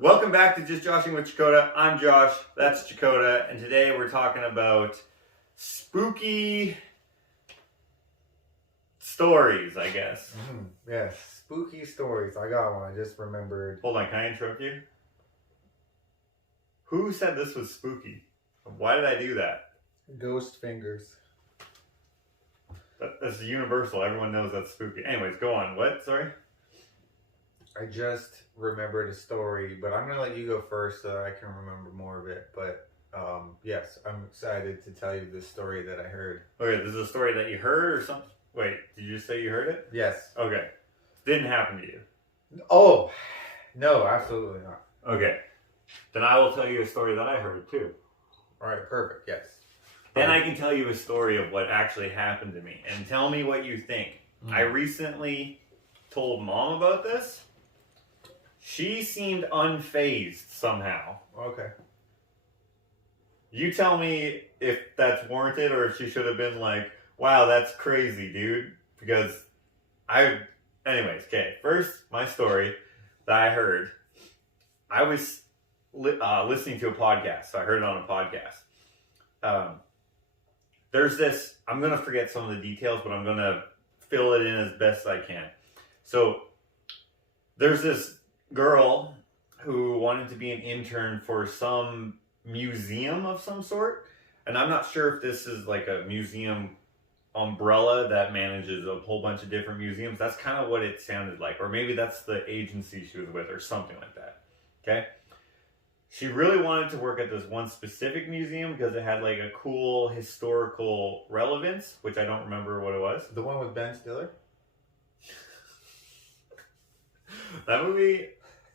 Welcome back to Just Joshing with Jakota. I'm Josh, that's Jakota, and today we're talking about spooky stories, I guess. Yes, spooky stories. I got one. I just remembered. Hold on, can I interrupt you? Who said this was spooky? Why did I do that? Ghost fingers. That's universal. Everyone knows that's spooky. Anyways, go on. What? Sorry? I just remembered a story, but I'm going to let you go first so that I can remember more of it. But yes, I'm excited to tell you the story that I heard. Okay, this is a story that you heard or something? Wait, did you just say you heard it? Yes. Okay. Didn't happen to you. Oh, no, absolutely not. Okay. Then I will tell you a story that I heard too. All right, perfect. Yes. Then I can tell you a story of what actually happened to me and tell me what you think. I recently told Mom about this. She seemed unfazed somehow. Okay. You tell me if that's warranted or if she should have been like, wow, that's crazy, dude. Because anyways, okay. First, my story that I heard. I was listening to a podcast, so I heard it on a podcast. There's this, I'm going to forget some of the details, but I'm going to fill it in as best I can. So, there's this girl who wanted to be an intern for some museum of some sort. And I'm not sure if this is like a museum umbrella that manages a whole bunch of different museums. That's kind of what it sounded like. Or maybe that's the agency she was with or something like that. Okay? She really wanted to work at this one specific museum because it had like a cool historical relevance, which I don't remember what it was. The one with Ben Stiller? That movie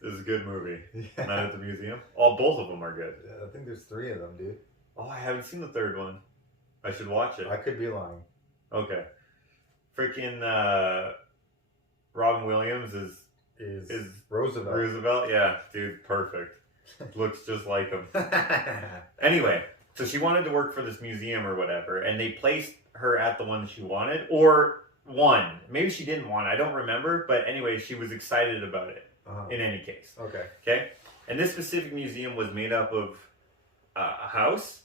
is a good movie. Yeah. Not at the museum. Both of them are good. I think there's 3 of them, dude. Oh, I haven't seen the third one. I should watch it. I could be lying. Okay. Freaking Robin Williams is Roosevelt. Roosevelt? Yeah, dude, perfect. Looks just like him. Anyway, so she wanted to work for this museum or whatever, and they placed her at the one she wanted, or one. Maybe she didn't want it. I don't remember, but anyway, she was excited about it in any case. Okay. Okay? And this specific museum was made up of a house,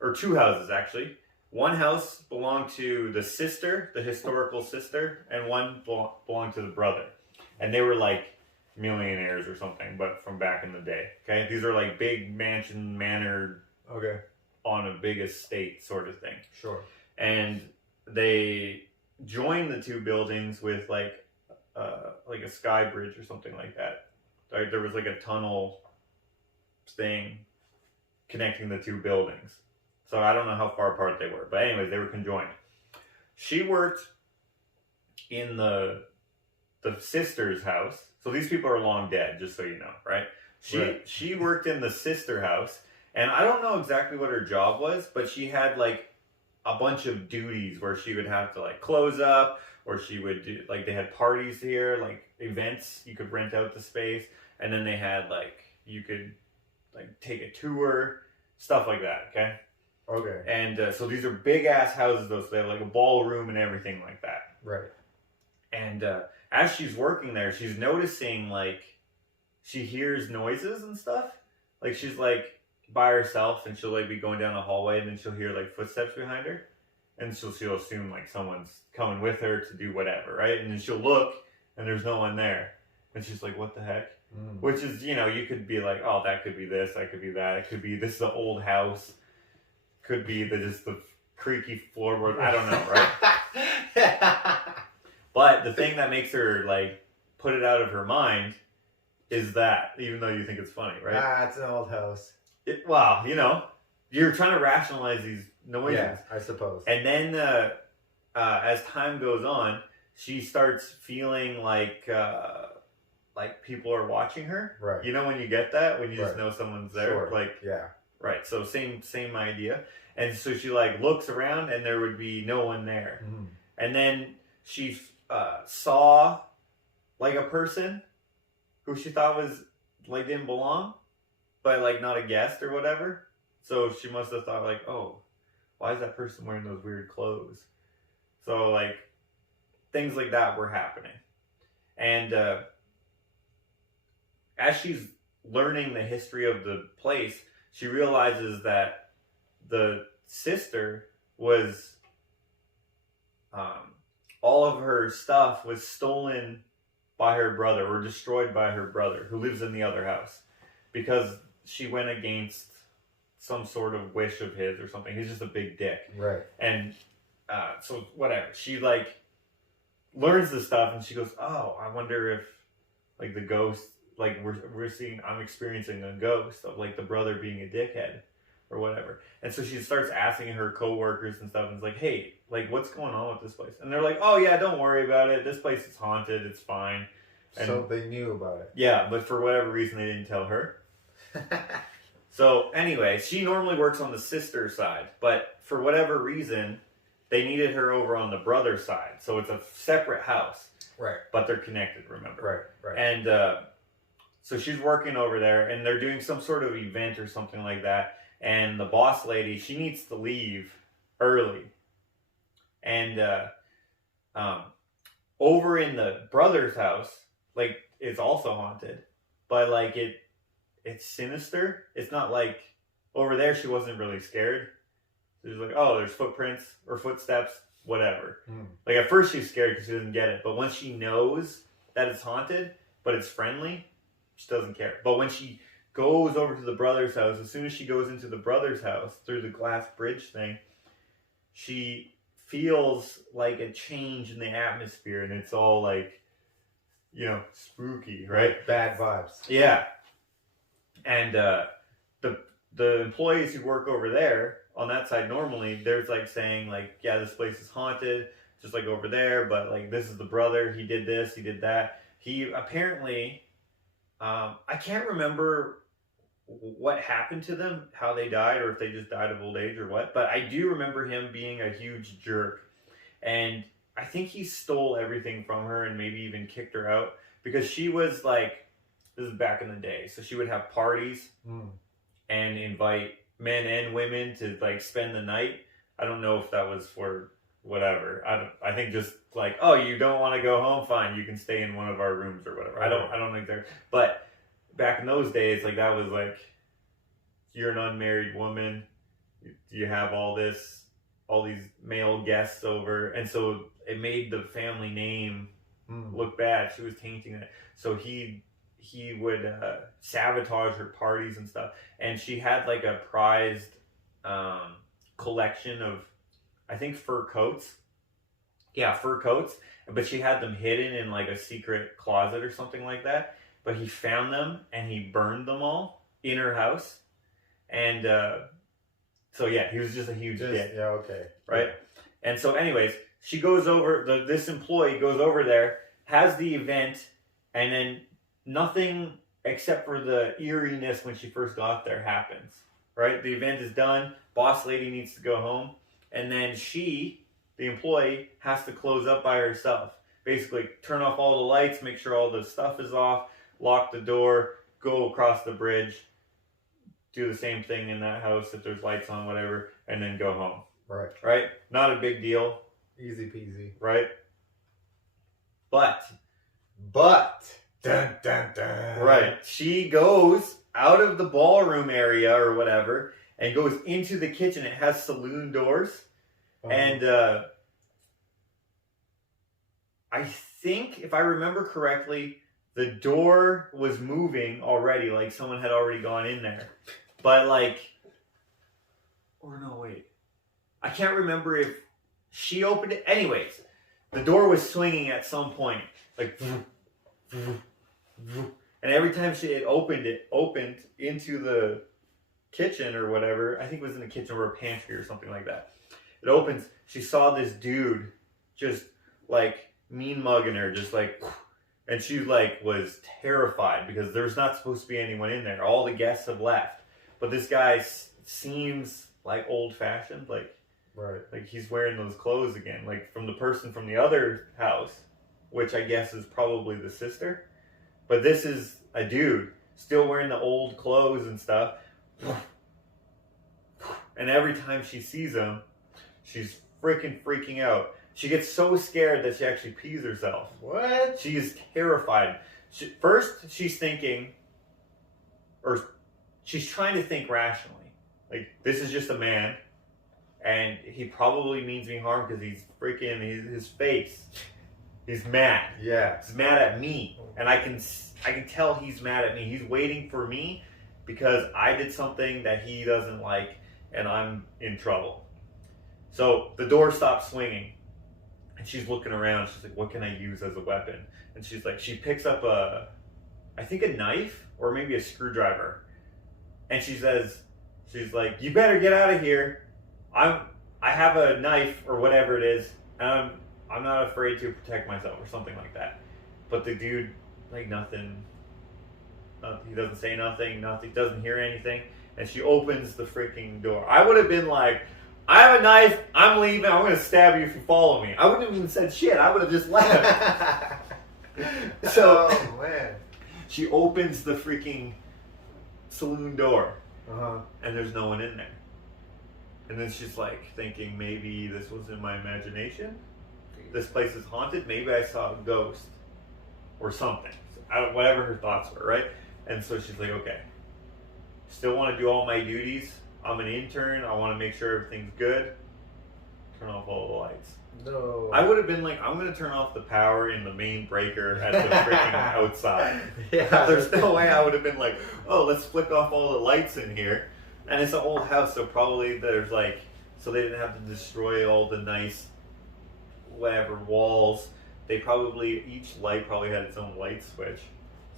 or 2 houses actually. One house belonged to the sister, the historical sister, and one belonged to the brother. And they were like millionaires or something, but from back in the day. Okay? These are like big manor Okay. on a big estate sort of thing. Sure. And they joined the 2 buildings with like a sky bridge or something like that. Like there was like a tunnel thing connecting the 2 buildings. So I don't know how far apart they were, but anyways, they were conjoined. She worked in the sister's house. So these people are long dead, just so you know, right? She worked in the sister house, and I don't know exactly what her job was, but she had like a bunch of duties where she would have to like close up, or she would do like, they had parties here, like events, you could rent out the space, and then they had like, you could like take a tour, stuff like that. Okay. Okay. And so these are big ass houses though, so they have like a ballroom and everything like that. Right. And as she's working there, she's noticing like she hears noises and stuff. Like she's like by herself, and she'll like be going down a hallway, and then she'll hear like footsteps behind her, and she'll assume like someone's coming with her to do whatever, right? And then she'll look, and there's no one there, and she's like, "What the heck?" Which is, you know, you could be like, "Oh, that could be this, that could be that. It could be this is the old house. Could be just the creaky floorboard. I don't know, right?" But the thing that makes her like put it out of her mind is that, even though you think it's funny, right? Ah, it's an old house. Well, you know, you're trying to rationalize these noises. Yeah, I suppose. And then as time goes on, she starts feeling like people are watching her. Right. You know when you get that? When you just know someone's there? Sure. Like, yeah. Right. So same idea. And so she like looks around, and there would be no one there. Mm. And then she saw like a person who she thought was like didn't belong, but like not a guest or whatever. So she must have thought like, oh, why is that person wearing those weird clothes? So like things like that were happening. And as she's learning the history of the place, she realizes that the sister was, all of her stuff was stolen by her brother or destroyed by her brother who lives in the other house because she went against some sort of wish of his or something. He's just a big dick. Right. And so whatever. She like learns the stuff and she goes, oh, I wonder if like the ghost, like I'm experiencing a ghost of like the brother being a dickhead or whatever. And so she starts asking her coworkers and stuff and it's like, hey, like what's going on with this place? And they're like, oh yeah, don't worry about it. This place is haunted. It's fine. And so they knew about it. Yeah, but for whatever reason they didn't tell her. So anyway, she normally works on the sister side, but for whatever reason, they needed her over on the brother side. So it's a separate house. Right. But they're connected, remember? Right. And so she's working over there, and they're doing some sort of event or something like that. And the boss lady, she needs to leave early. And over in the brother's house, like, it's also haunted. But, like, it's sinister. It's not like over there she wasn't really scared. She was like, oh, there's footprints or footsteps, whatever. Like at first she's scared because she doesn't get it. But once she knows that it's haunted, but it's friendly, she doesn't care. But when she goes over to the brother's house, as soon as she goes into the brother's house through the glass bridge thing, she feels like a change in the atmosphere. And it's all like, you know, spooky, right? Bad vibes. Yeah. And the employees who work over there on that side, normally there's like saying like, yeah, this place is haunted, just like over there, but like this is the brother, he did this, he did that. He apparently, I can't remember what happened to them, how they died, or if they just died of old age or what, but I do remember him being a huge jerk. And I think he stole everything from her and maybe even kicked her out because she was like, this is back in the day, so she would have parties and invite men and women to like spend the night. I don't know if that was for whatever. I think just like, oh, you don't want to go home, fine, you can stay in one of our rooms or whatever. I don't think they're, but back in those days, like that was like, you're an unmarried woman, you have all these male guests over, and so it made the family name look bad. She was tainting it. So he would sabotage her parties and stuff. And she had like a prized collection of, I think, fur coats. Yeah, fur coats. But she had them hidden in like a secret closet or something like that. But he found them and he burned them all in her house. And so yeah, he was just a huge dick. Yeah, okay. Right? And so anyways, she goes over, this employee goes over there, has the event, and then nothing except for the eeriness when she first got there happens, right? The event is done, boss lady needs to go home, and then she, the employee, has to close up by herself. Basically, turn off all the lights, make sure all the stuff is off, lock the door, go across the bridge, do the same thing in that house if there's lights on, whatever, and then go home. Right. Right? Not a big deal. Easy peasy. Right? But... Dun, dun, dun. Right. She goes out of the ballroom area or whatever and goes into the kitchen. It has saloon doors. And I think, if I remember correctly, the door was moving already. Like someone had already gone in there. But like... Or no, wait. I can't remember if she opened it. Anyways, the door was swinging at some point. Like... And every time it opened into the kitchen or whatever. I think it was in the kitchen or a pantry or something like that. It opens. She saw this dude just like mean mugging her, just like, and she like was terrified because there's not supposed to be anyone in there. All the guests have left, but this guy seems like old fashioned, like he's wearing those clothes again, like from the person from the other house, which I guess is probably the sister. But this is a dude still wearing the old clothes and stuff. And every time she sees him, she's freaking out. She gets so scared that she actually pees herself. What? She is terrified. First, she's thinking, or she's trying to think rationally. Like, this is just a man, and he probably means me harm because he's freaking his face. He's mad. Yeah. He's mad at me, and I can tell he's mad at me. He's waiting for me because I did something that he doesn't like, and I'm in trouble. So the door stops swinging, and she's looking around. She's like, "What can I use as a weapon?" And she's like, she picks up I think a knife or maybe a screwdriver, and she says, she's like, "You better get out of here. I have a knife or whatever it is, and I'm not afraid to protect myself," or something like that. But the dude, like, nothing. He doesn't say nothing. Doesn't hear anything. And she opens the freaking door. I would have been like, "I have a knife. I'm leaving. I'm going to stab you if you follow me." I wouldn't have even said shit. I would have just left. So, oh man. She opens the freaking saloon door. Uh-huh. And there's no one in there. And then she's like thinking, maybe this was in my imagination. This place is haunted. Maybe I saw a ghost or something. Whatever her thoughts were, right? And so she's like, okay, still want to do all my duties. I'm an intern. I want to make sure everything's good. Turn off all the lights. No. I would have been like, I'm going to turn off the power in the main breaker at the freaking outside. Yeah. There's no way I would have been like, oh, let's flick off all the lights in here. And it's an old house, so probably there's like, so they didn't have to destroy all the nice, whatever, walls. They probably, each light probably had its own light switch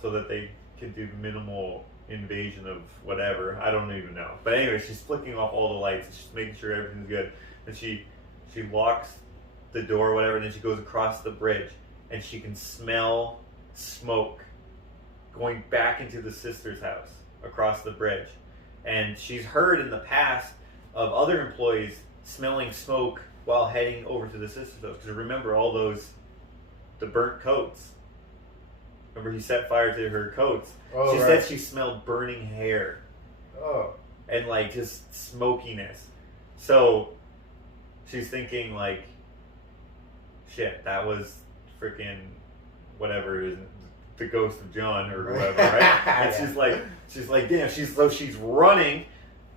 so that they could do minimal invasion of whatever. I don't even know. But anyway, she's flicking off all the lights. She's making sure everything's good. And she locks the door or whatever, and then she goes across the bridge, and she can smell smoke going back into the sister's house across the bridge. And she's heard in the past of other employees smelling smoke while heading over to the sister's house. Because remember all the burnt coats. Remember he set fire to her coats. Oh, she right. said she smelled burning hair. Oh. And like just smokiness. So she's thinking like, shit, that was freaking whatever it is, the ghost of John or whatever, right? And she's like, damn, she's running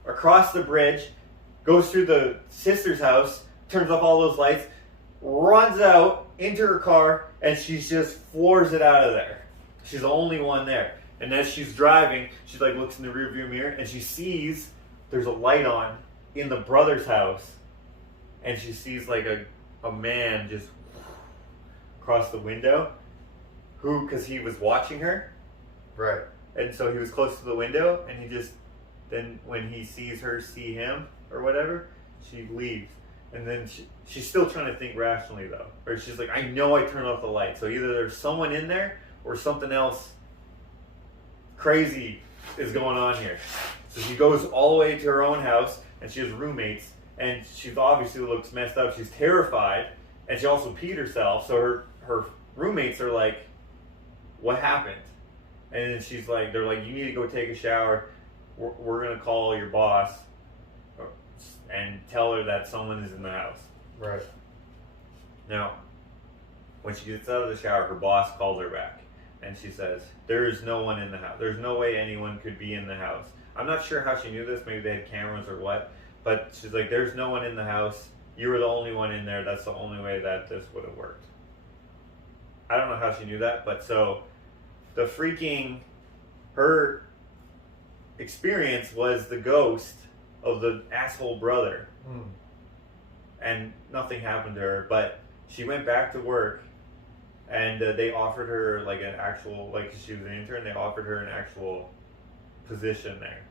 across the bridge, goes through the sister's house, turns off all those lights, runs out into her car, and she just floors it out of there. She's the only one there. And as she's driving, she like looks in the rearview mirror and she sees there's a light on in the brother's house, and she sees like a man just across the window, because he was watching her, Right. and so he was close to the window, and he just, then when he sees her see him or whatever, she leaves. And then she's still trying to think rationally though, or she's like, I know I turned off the light, so either there's someone in there or something else crazy is going on here. So she goes all the way to her own house, and she has roommates, and she obviously looks messed up. She's terrified, and she also peed herself, so her roommates are like, what happened? And then she's like, they're like, you need to go take a shower. We're going to call your boss and tell her that someone is in the house. Right. Now, when she gets out of the shower, her boss calls her back, and she says, there is no one in the house. There's no way anyone could be in the house. I'm not sure how she knew this. Maybe they had cameras or what. But she's like, there's no one in the house. You were the only one in there. That's the only way that this would have worked. I don't know how she knew that, but so the freaking, her experience was the ghost of the asshole brother. Mm. And nothing happened to her, but she went back to work, and they offered her like an actual, like she was an intern, they offered her an actual position there.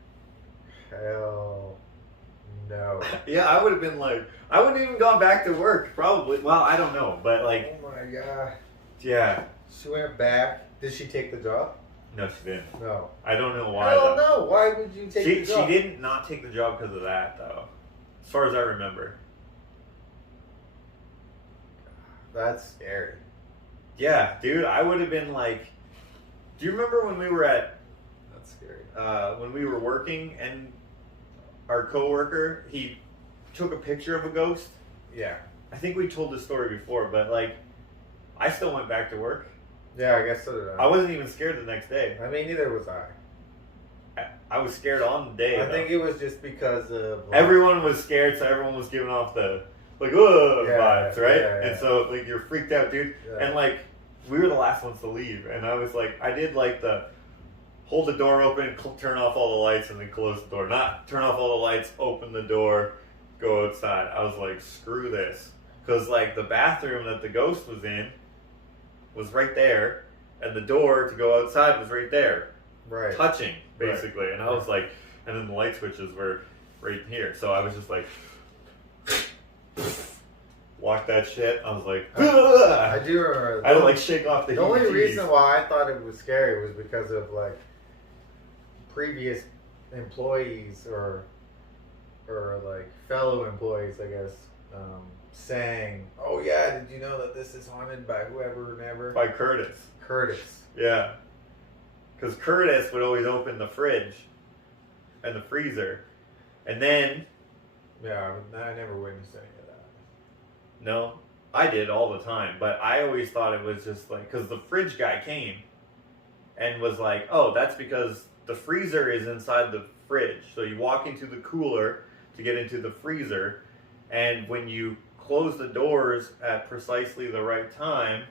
Hell no. Yeah, I would have been like, I wouldn't even gone back to work, probably. Well, I don't know, but like, Oh my god. yeah. She went back. Did she take the job? No, she didn't. No. I don't know why. Hell though. no. Why would you take the job? She didn't not take the job because of that, though. As far as I remember. That's scary. Yeah, dude, I would have been like, do you remember when we were That's scary. when we were working and our coworker, he took a picture of a ghost? Yeah. I think we told this story before, but like, I still went back to work. Yeah, I guess so did I wasn't even scared the next day. I mean, neither was I. I was scared on the day. I think it was just because of everyone was scared, so everyone was giving off the vibes, right? Yeah. And so like you're freaked out, dude. Yeah. And like we were the last ones to leave, and I was like, I did like the hold the door open, turn off all the lights, and then close the door. Not turn off all the lights, open the door, go outside. I was like, screw this, because like the bathroom that the ghost was in was right there, and the door to go outside was right there, right, touching basically. And I was like, and then the light switches were right here, so I was just like. Walk that shit. I was like, I do remember. I had to like shake off the. The only reason why I thought it was scary was because of like previous employees or like fellow employees, I guess, saying, "Oh yeah, did you know that this is haunted by whoever and ever?" By Curtis. Curtis. Yeah, because Curtis would always open the fridge and the freezer, and then. Yeah, I never witnessed any of that. No, I did all the time, but I always thought it was just like, because the fridge guy came and was like, oh, that's because the freezer is inside the fridge. So you walk into the cooler to get into the freezer, and when you close the doors at precisely the right time,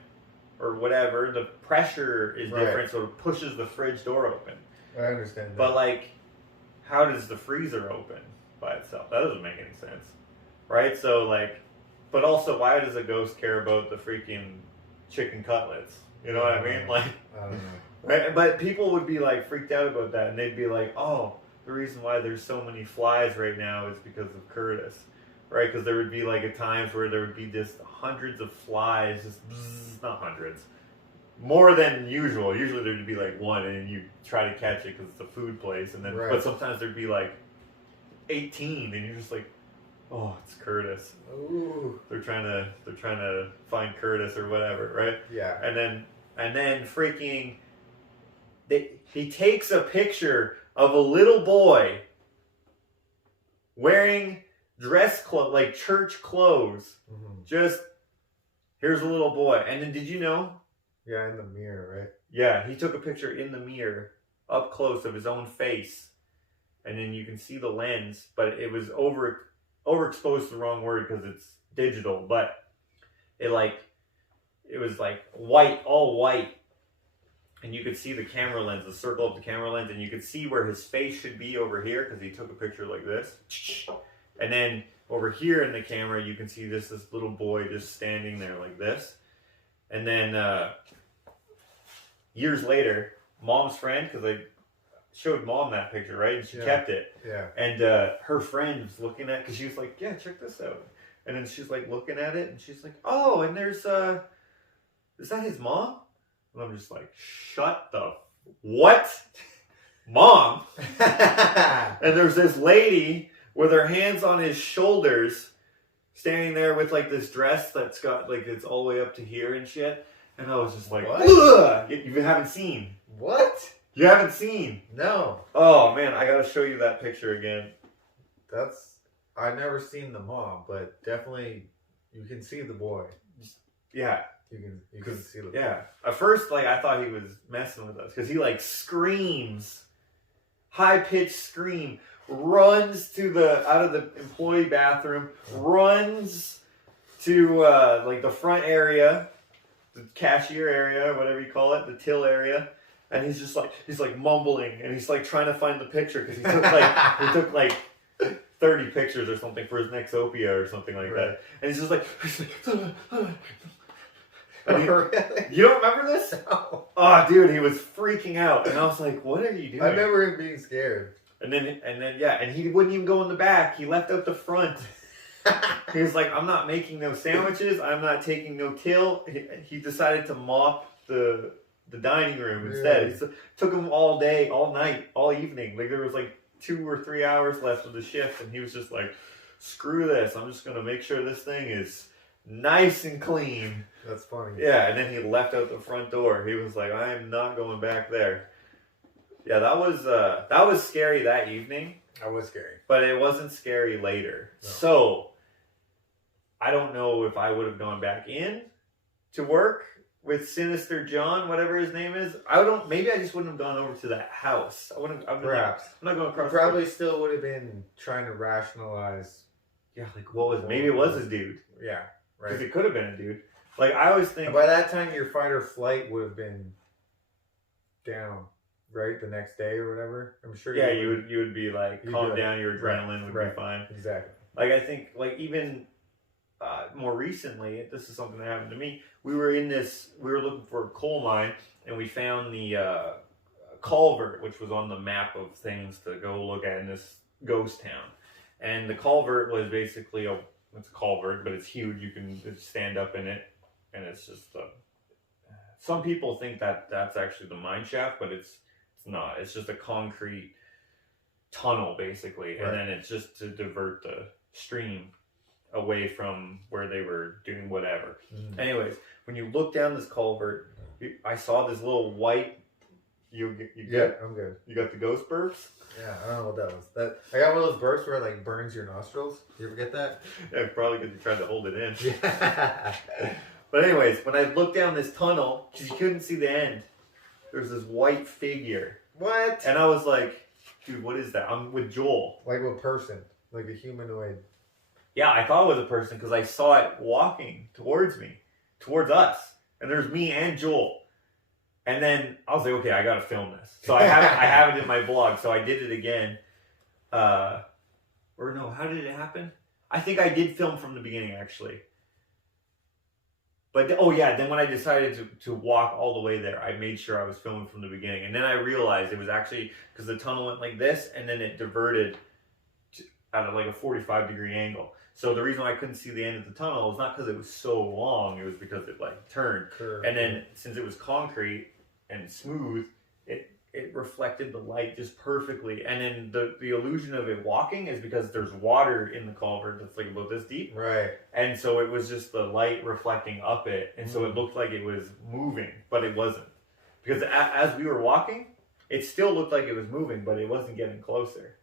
or whatever, the pressure is different, so it pushes the fridge door open. I understand that. But like, how does the freezer open by itself? That doesn't make any sense, right? So like, but also, why does a ghost care about the freaking chicken cutlets? You know what I mean? Like, I don't know. Right? But people would be like freaked out about that, and they'd be like, "Oh, the reason why there's so many flies right now is because of Curtis." Right? Because there would be like at times where there would be just hundreds of flies, just not hundreds, more than usual. Usually there'd be like one, and you try to catch it because it's a food place, and then but sometimes there'd be like 18, and you're just like, oh, it's Curtis. Ooh. They're trying to find Curtis or whatever, right? Yeah. And then freaking, he takes a picture of a little boy wearing dress clothes, like church clothes. Mm-hmm. Just, here's a little boy. And then did you know? Yeah, in the mirror, right? Yeah, he took a picture in the mirror, up close, of his own face. And then you can see the lens, but it was overexposed is the wrong word because it's digital, but it was like white, all white. And you could see the camera lens, the circle of the camera lens, and you could see where his face should be over here because he took a picture like this. And then over here in the camera, you can see this little boy just standing there like this. And then years later, Mom's friend, because I showed Mom that picture, right? And she kept it. Yeah. And her friend was looking at, because she was like, yeah, check this out. And then she's like looking at it, and she's like, oh, and there's, is that his mom? And I'm just like, shut the, what? Mom? And there's this lady with her hands on his shoulders, standing there with like this dress that's got like, it's all the way up to here and shit. And I was just like, what? You haven't seen. What? You haven't seen? No. Oh man, I gotta show you that picture again. I've never seen the mom, but definitely you can see the boy. Yeah. You can see the boy. Yeah. At first, like, I thought he was messing with us, because he like screams, high-pitched scream, runs out of the employee bathroom, runs to like the front area, the cashier area, whatever you call it, the till area. And he's like mumbling, and he's like trying to find the picture, because he took like 30 pictures or something for his Nexopia or something like that. And he's just like really? You don't remember this? No. Oh, dude, he was freaking out, and I was like, "What are you doing?" I remember him being scared. And then and he wouldn't even go in the back. He left out the front. He was like, "I'm not making no sandwiches. I'm not taking no till." He decided to mop the dining room instead. Really? It took him all day, all night, all evening. Like there was like 2 or 3 hours left of the shift, and he was just like, "Screw this! I'm just gonna make sure this thing is nice and clean." That's funny. Yeah, and then he left out the front door. He was like, "I am not going back there." Yeah, that was scary that evening. That was scary, but it wasn't scary later. No. So I don't know if I would have gone back in to work with Sinister John, whatever his name is. Maybe I just wouldn't have gone over to that house. I wouldn't. I've been Perhaps. I'm not going across. Probably still would have been trying to rationalize. Yeah, like what was? Maybe it was his dude. Yeah, Because right. it could have been a dude. Like I always think. And by that time, your fight or flight would have been down, right? The next day or whatever. I'm sure. Yeah, you would be like you'd calm be like, down. Your adrenaline would be fine. Exactly. Like I think, like even more recently, this is something that happened to me. We were looking for a coal mine, and we found the culvert, which was on the map of things to go look at in this ghost town. And the culvert was basically it's a culvert, but it's huge. You can stand up in it, and it's just. Some people think that that's actually the mine shaft, but it's not. It's just a concrete tunnel, basically, and then it's just to divert the stream away from where they were doing whatever. Anyways, when you look down this culvert, I saw this little white. You Yeah, I'm good. You got the ghost burps? Yeah, I don't know what that was. I got one of those burps where it like burns your nostrils. You ever get that? Yeah, probably because you tried to hold it in. Yeah. But anyways, when I looked down this tunnel, because you couldn't see the end, there's this white figure. What? And I was like, dude, what is that? I'm with Joel. Like a person, like a humanoid. Yeah, I thought it was a person because I saw it walking towards us. And there's me and Joel. And then I was like, okay, I gotta film this. So I have it in my blog. So I did it again. Or no, how did it happen? I think I did film from the beginning actually. But then when I decided to walk all the way there, I made sure I was filming from the beginning. And then I realized it was actually because the tunnel went like this and then it diverted at like a 45-degree angle. So the reason why I couldn't see the end of the tunnel was not because it was so long, it was because it like turned. Curve. And then since it was concrete and smooth, it reflected the light just perfectly. And then the illusion of it walking is because there's water in the culvert that's like about this deep. Right. And so it was just the light reflecting up it. And so it looked like it was moving, but it wasn't. Because as we were walking, it still looked like it was moving, but it wasn't getting closer.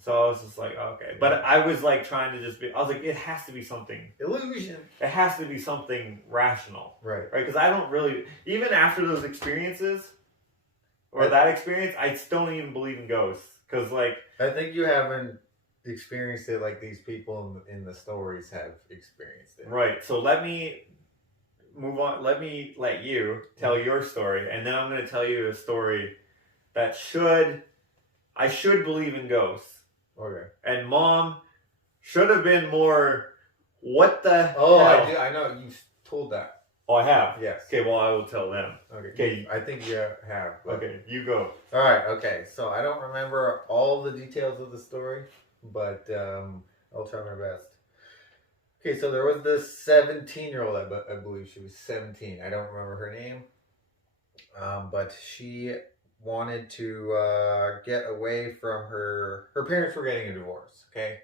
So I was just like, okay. But I was like trying to I was like, it has to be something. Illusion. It has to be something rational. Right. Right? Because I don't really, even after those experiences, or that experience, I still don't even believe in ghosts. Because like. I think you haven't experienced it like these people in the stories have experienced it. Right. So let me move on. Let you tell your story. And then I'm going to tell you a story that I should believe in ghosts. Okay. And Mom should have been more, what the hell? I know. You told that. Oh, I have? Yes. Okay, well, I will tell them. Okay. I think you have. But... Okay, you go. All right. Okay. So I don't remember all the details of the story, but I'll try my best. Okay. So there was this 17-year-old, I believe she was 17. I don't remember her name. But she wanted to get away from her parents were getting a divorce. Okay.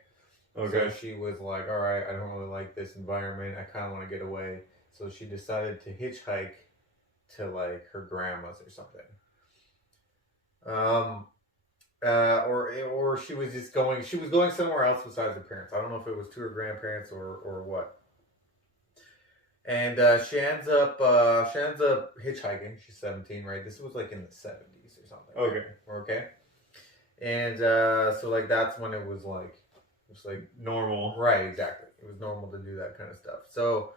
So she was like, all right, I don't really like this environment. I kind of want to get away. So she decided to hitchhike to like her grandma's or something. Or she was just going somewhere else besides her parents. I don't know if it was to her grandparents or what. And she ends up hitchhiking. She's 17, right? This was like in the 70s or something. Okay. Okay. And so like that's when it was like normal. Right, exactly. It was normal to do that kind of stuff. So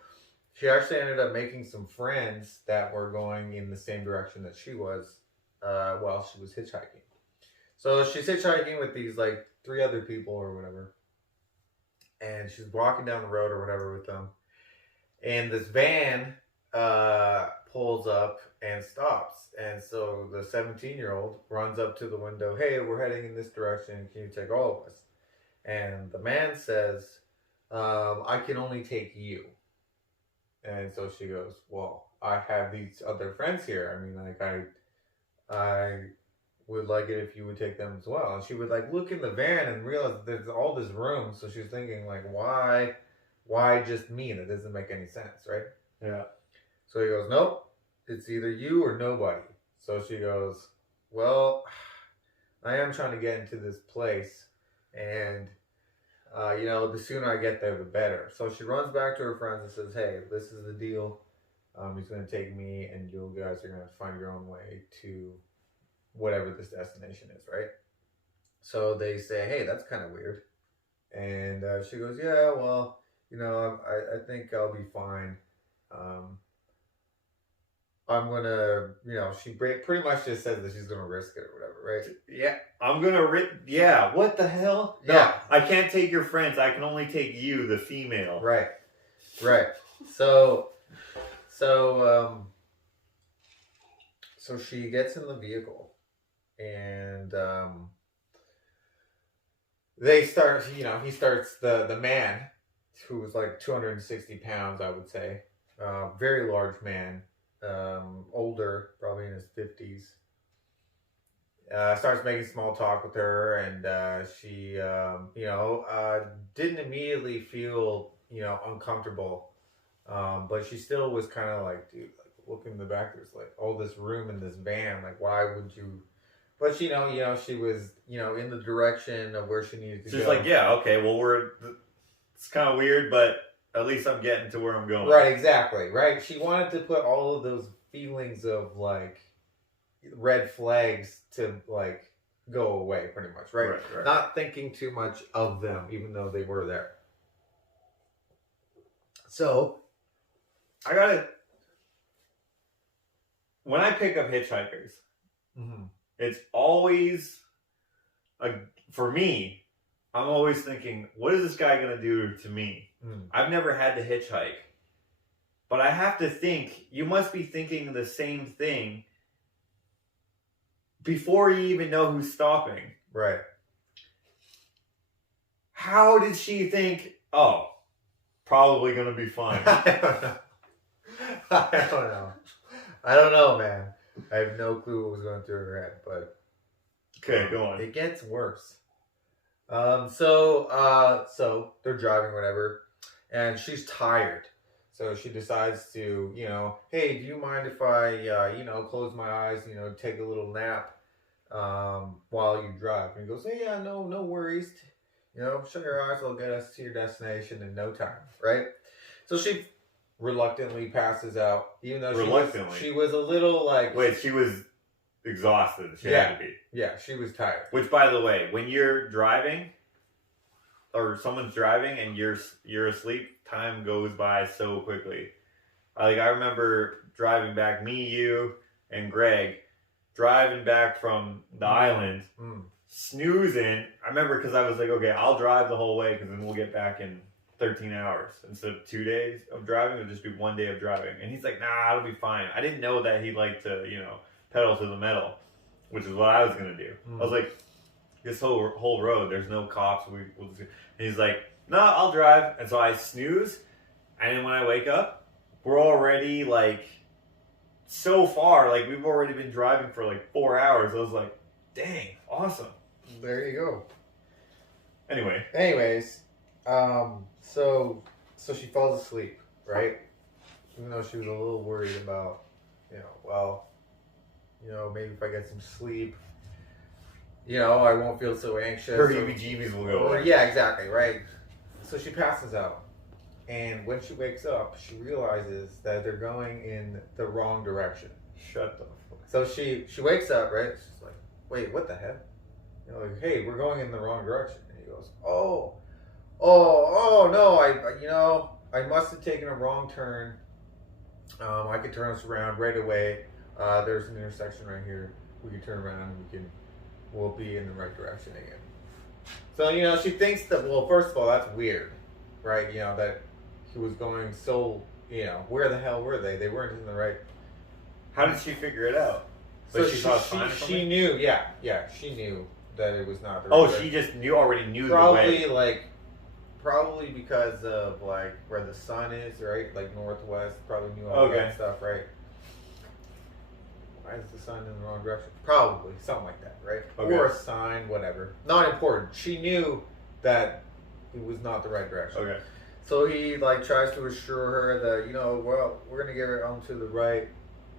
she actually ended up making some friends that were going in the same direction that she was while she was hitchhiking. So she's hitchhiking with these like 3 other people or whatever. And she's walking down the road or whatever with them. And this van pulls up and stops. And so the 17-year-old runs up to the window. Hey, we're heading in this direction. Can you take all of us? And the man says, I can only take you. And so she goes, well, I have these other friends here. I mean, like, I would like it if you would take them as well. And she would, like, look in the van and realize there's all this room. So she's thinking, like, why just me? That doesn't make any sense, right? Yeah. So he goes, nope, it's either you or nobody. So she goes, well, I am trying to get into this place. And, the sooner I get there, the better. So she runs back to her friends and says, hey, this is the deal. He's going to take me, and you guys are going to find your own way to whatever this destination is, right? So they say, hey, that's kind of weird. And she goes, yeah, well, I think I'll be fine. I'm going to, she pretty much just says that she's going to risk it or whatever, right? Yeah, I'm going to yeah, what the hell? No, Yeah. I can't take your friends. I can only take you, the female. Right. So she gets in the vehicle, and they start. He starts the man, who was like 260 pounds, I would say, very large man, older, probably in his 50s. Starts making small talk with her, and she, didn't immediately feel, uncomfortable. But she still was kind of like, dude, like, look in the back. There's like all this room in this van. Like, why would you? But she was, in the direction of where she needed to go. She's like, yeah, okay, well, it's kind of weird, but at least I'm getting to where I'm going. Right, exactly, right? She wanted to put all of those feelings of, like, red flags to, like, go away, pretty much, right? Right. Not thinking too much of them, even though they were there. So, when I pick up hitchhikers, mm-hmm. it's always, for me, I'm always thinking, what is this guy going to do to me? I've never had to hitchhike. But I have to think, you must be thinking the same thing before you even know who's stopping. Right. How did she think, oh, probably going to be fine? I don't know, man. I have no clue what was going through her head, but okay, go on. It gets worse. So they're driving, whatever, and she's tired. So she decides to, hey, do you mind if I, close my eyes, take a little nap while you drive? And he goes, hey, yeah, no worries. Shut your eyes. I'll get us to your destination in no time, right? So she reluctantly passes out, even though she was a little like... Wait, she was exhausted. She had to be. Yeah, she was tired. Which, by the way, when you're driving, or someone's driving and you're asleep, time goes by so quickly. I remember driving back, me, you, and Greg, driving back from the island, snoozing. I remember because I was like, okay, I'll drive the whole way because then we'll get back in 13 hours. Instead of 2 days of driving, it'll just be 1 day of driving. And he's like, nah, it'll be fine. I didn't know that he liked to, pedal to the metal, which is what I was going to do. I was like, this whole road, there's no cops. We'll just... And he's like, no, I'll drive. And so I snooze. And then when I wake up, we're already like so far. Like we've already been driving for like 4 hours. I was like, dang, awesome. There you go. Anyways, so she falls asleep, right? Even though she was a little worried about, maybe if I get some sleep, I won't feel so anxious. her heebie-jeebies will go away. Yeah, exactly, right? So she passes out. And when she wakes up, she realizes that they're going in the wrong direction. Shut the fuck. So she wakes up, right? She's like, wait, what the heck? Like, hey, we're going in the wrong direction. And he goes, oh, no, I must have taken a wrong turn. I could turn us around right away. There's an intersection right here. We can turn around and we'll be in the right direction again. So, she thinks that, well, first of all, that's weird, right? That he was going so, where the hell were they? They weren't in the right. How did she figure it out? So she knew, she knew that it was not the right direction. She just already knew the way. Probably because of, like, where the sun is, right? Like, northwest, probably knew all that stuff, right? Why is the sun in the wrong direction? Probably, something like that, right? Okay. Or a sign, whatever. Not important. She knew that it was not the right direction. Okay. So he, tries to assure her that, well, we're going to get her onto the right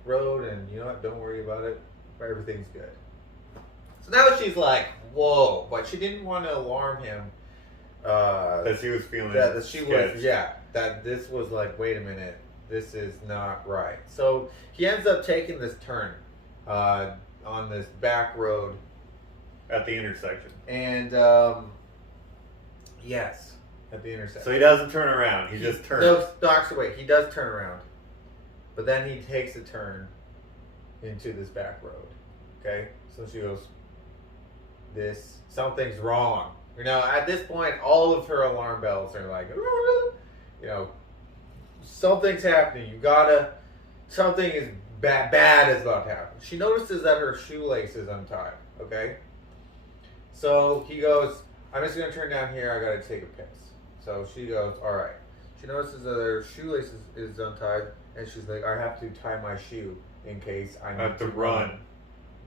road, and you know what, don't worry about it. Everything's good. So now she's like, whoa. But she didn't want to alarm him. That she was feeling that she was, that this was like, wait a minute, this is not right. So he ends up taking this turn on this back road At the intersection. and yes, at the intersection. So he doesn't turn around. He just turns. No, actually, wait. He does turn around, but then he takes a turn into this back road. Okay, so she goes, something's wrong. At this point, all of her alarm bells are like, something's happening. Something is bad is about to happen. She notices that her shoelace is untied. Okay, so he goes, I'm just gonna turn down here. I gotta take a piss. So she goes, all right. She notices that her shoelace is untied, and she's like, I have to tie my shoe in case I have to run.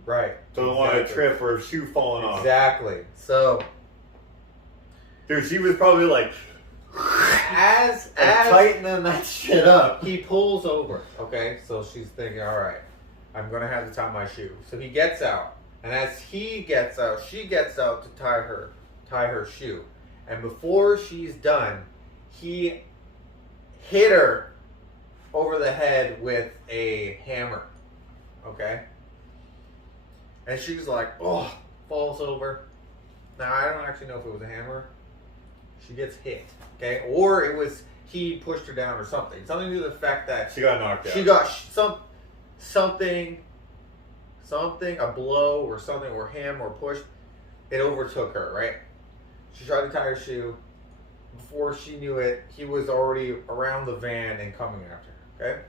Right. So don't want to trip or a shoe falling off. Exactly. So, dude, she was probably like, as tightening that shit up. He pulls over. Okay, so she's thinking, all right, I'm gonna have to tie my shoe. So he gets out, and as he gets out, she gets out to tie her shoe. And before she's done, he hit her over the head with a hammer. Okay? And she's like, oh, falls over. Now, I don't actually know if it was a hammer. She gets hit. Okay? Or it was, he pushed her down or something. Something to the fact that she got knocked out. She got something, a blow or something, or hammer or push. It overtook her, right? She tried to tie her shoe. Before she knew it, he was already around the van and coming after her. Okay?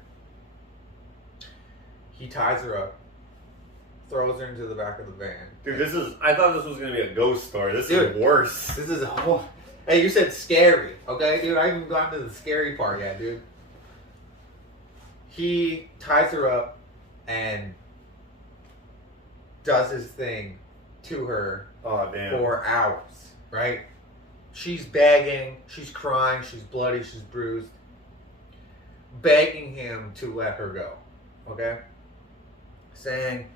He ties her up, throws her into the back of the van. Dude, I thought this was going to be a ghost story. This is worse. This is, hey, you said scary, okay? Dude, I haven't even gotten to the scary part yet, dude. He ties her up and does his thing to her for hours, right? She's begging, she's crying, she's bloody, she's bruised, begging him to let her go, okay? Saying,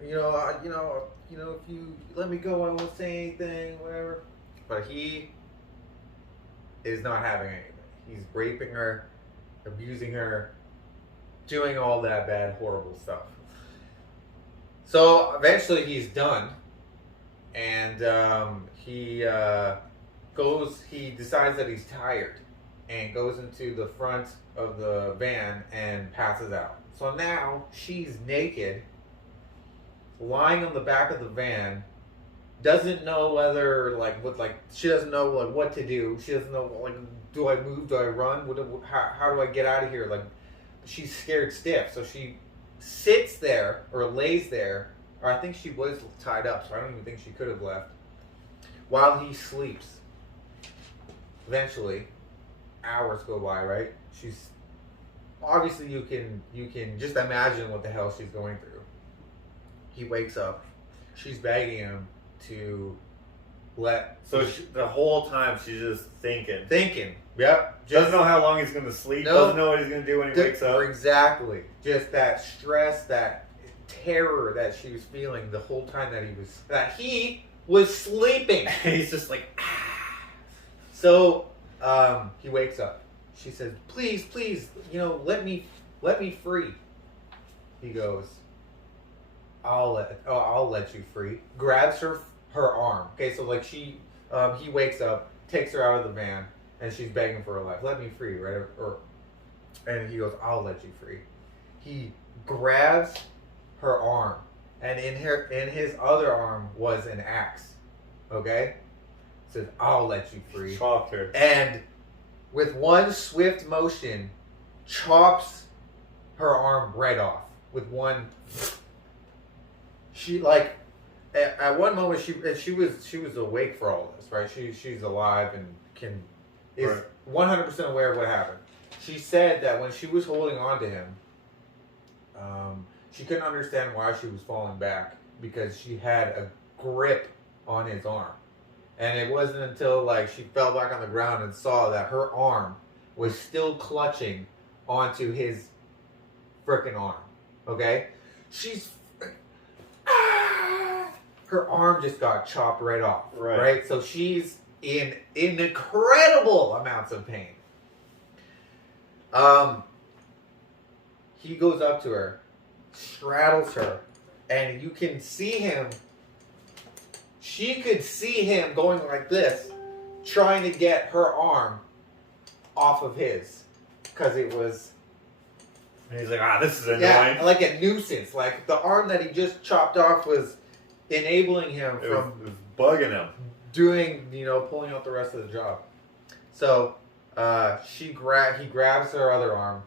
if you let me go, I won't say anything, whatever. But he is not having anything. He's raping her, abusing her, doing all that bad, horrible stuff. So eventually he's done, and he decides that he's tired, and goes into the front of the van and passes out. So now she's naked, lying on the back of the van, doesn't know whether she doesn't know what to do. She doesn't know do I move? Do I run? How do I get out of here? She's scared stiff, so she sits there or lays there, or I think she was tied up, so I don't even think she could have left, while he sleeps. Eventually, hours go by, right? She's obviously you can just imagine what the hell she's going through. He wakes up. She's begging him to let. So the whole time she's just thinking. Yep. Doesn't know how long he's going to sleep. No, doesn't know what he's going to do when he wakes up. Exactly. Just that stress, that terror that she was feeling the whole time that he was sleeping. He's just like. Ah. So he wakes up. She says, "Please, let me free." He goes, I'll let you free." Grabs her arm. Okay, so he wakes up, takes her out of the van, and she's begging for her life. "Let me free," right? And he goes, "I'll let you free." He grabs her arm, and in his other arm was an axe. Okay, says, "I'll let you free." Chopped her. And with one swift motion, chops her arm right off. With one, she at one moment she was awake for all this, right? She's alive and is 100% aware of what happened. She said that when she was holding on to him, she couldn't understand why she was falling back, because she had a grip on his arm. And it wasn't until she fell back on the ground and saw that her arm was still clutching onto his frickin' arm. Okay? Her arm just got chopped right off. Right? So she's in incredible amounts of pain. He goes up to her, straddles her, and you can see him. She could see him going like this, trying to get her arm off of his, because it was. And he's like, this is annoying. Yeah, like a nuisance. Like the arm that he just chopped off was enabling him It from was bugging him. doing, pulling out the rest of the job. So he grabs her other arm,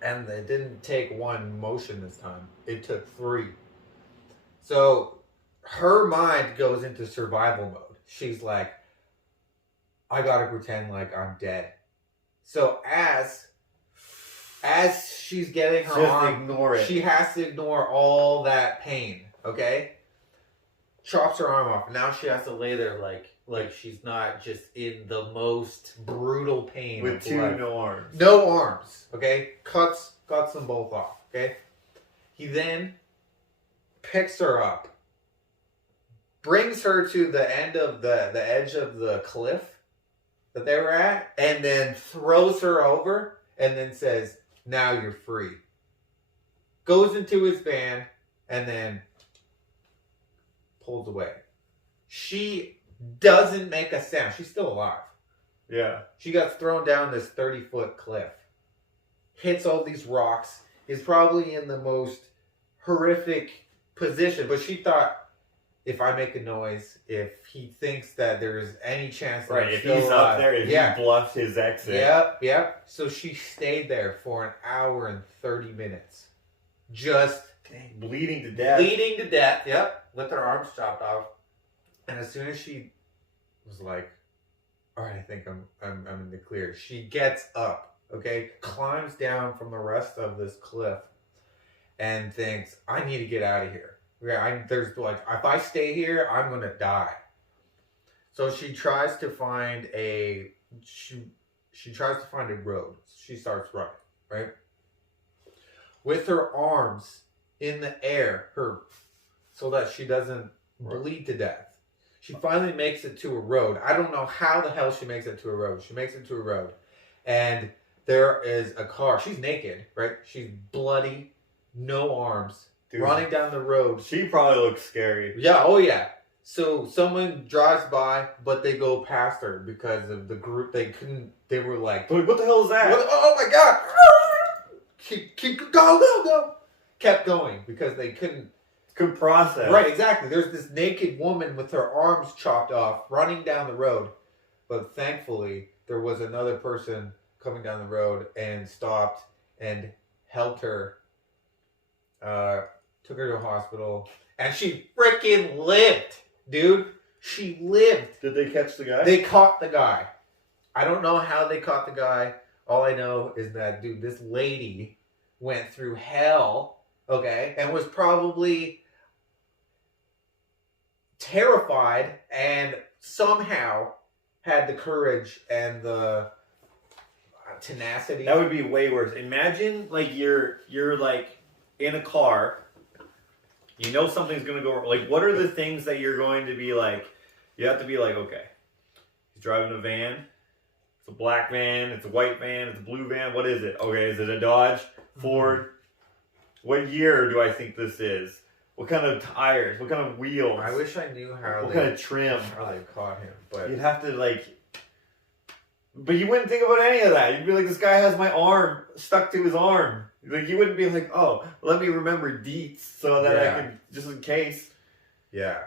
and it didn't take one motion this time. It took 3. So her mind goes into survival mode. She's like, I gotta pretend like I'm dead. So as she's getting her arm, ignore it. she has to ignore all that pain. Okay, chops her arm off. Now she has to lay there like she's not just in the most brutal pain with of 2 life. no arms. No arms. Okay, cuts them both off. Okay, he then picks her up, brings her to the end of the edge of the cliff that they were at, and then throws her over, and then says, "Now you're free." Goes into his van, and then pulls away. She doesn't make a sound. She's still alive. Yeah. She got thrown down this 30-foot cliff. Hits all these rocks. Is probably in the most horrific position. But she thought, if I make a noise, if he thinks that there's any chance that I'm if still he's alive, up there, if he bluffs his exit. Yep. So she stayed there for 1 hour and 30 minutes. Just bleeding to death. Bleeding to death, yep. With her arms chopped off. And as soon as she was like, all right, I think I'm in the clear. She gets up, okay? Climbs down from the rest of this cliff and thinks, I need to get out of here. Okay, there's like, if I stay here, I'm going to die. So she tries to find a road. She starts running, right? With her arms in the air, so that she doesn't bleed to death. She finally makes it to a road. I don't know how the hell she makes it to a road. She makes it to a road. And there is a car. She's naked, right? She's bloody, no arms, running down the road. She probably looks scary. Yeah, oh yeah. So someone drives by, but they go past her because of the group. They were like, what the hell is that? Oh my God. Keep go. Kept going because they couldn't process. Right, exactly. There's this naked woman with her arms chopped off running down the road. But thankfully, there was another person coming down the road and stopped and helped her. Took her to a hospital. And she freaking lived, dude. She lived. Did they catch the guy? They caught the guy. I don't know how they caught the guy. All I know is that, dude, this lady went through hell, okay, and was probably terrified and somehow had the courage and the tenacity. That would be way worse. Imagine, like, you're like in a car. You know something's going to go wrong. Like, what are the things that you're going to be like? You have to be like, okay, he's driving a van. It's a black van. It's a white van. It's a blue van. What is it? Okay, is it a Dodge? Ford? What year do I think this is? What kind of tires? What kind of wheels? I wish I knew what kind of trim. How they caught him, but you'd have to like. But you wouldn't think about any of that. You'd be like, this guy has my arm stuck to his arm. Like, you wouldn't be like, oh, let me remember deets so that I can, just in case. Yeah,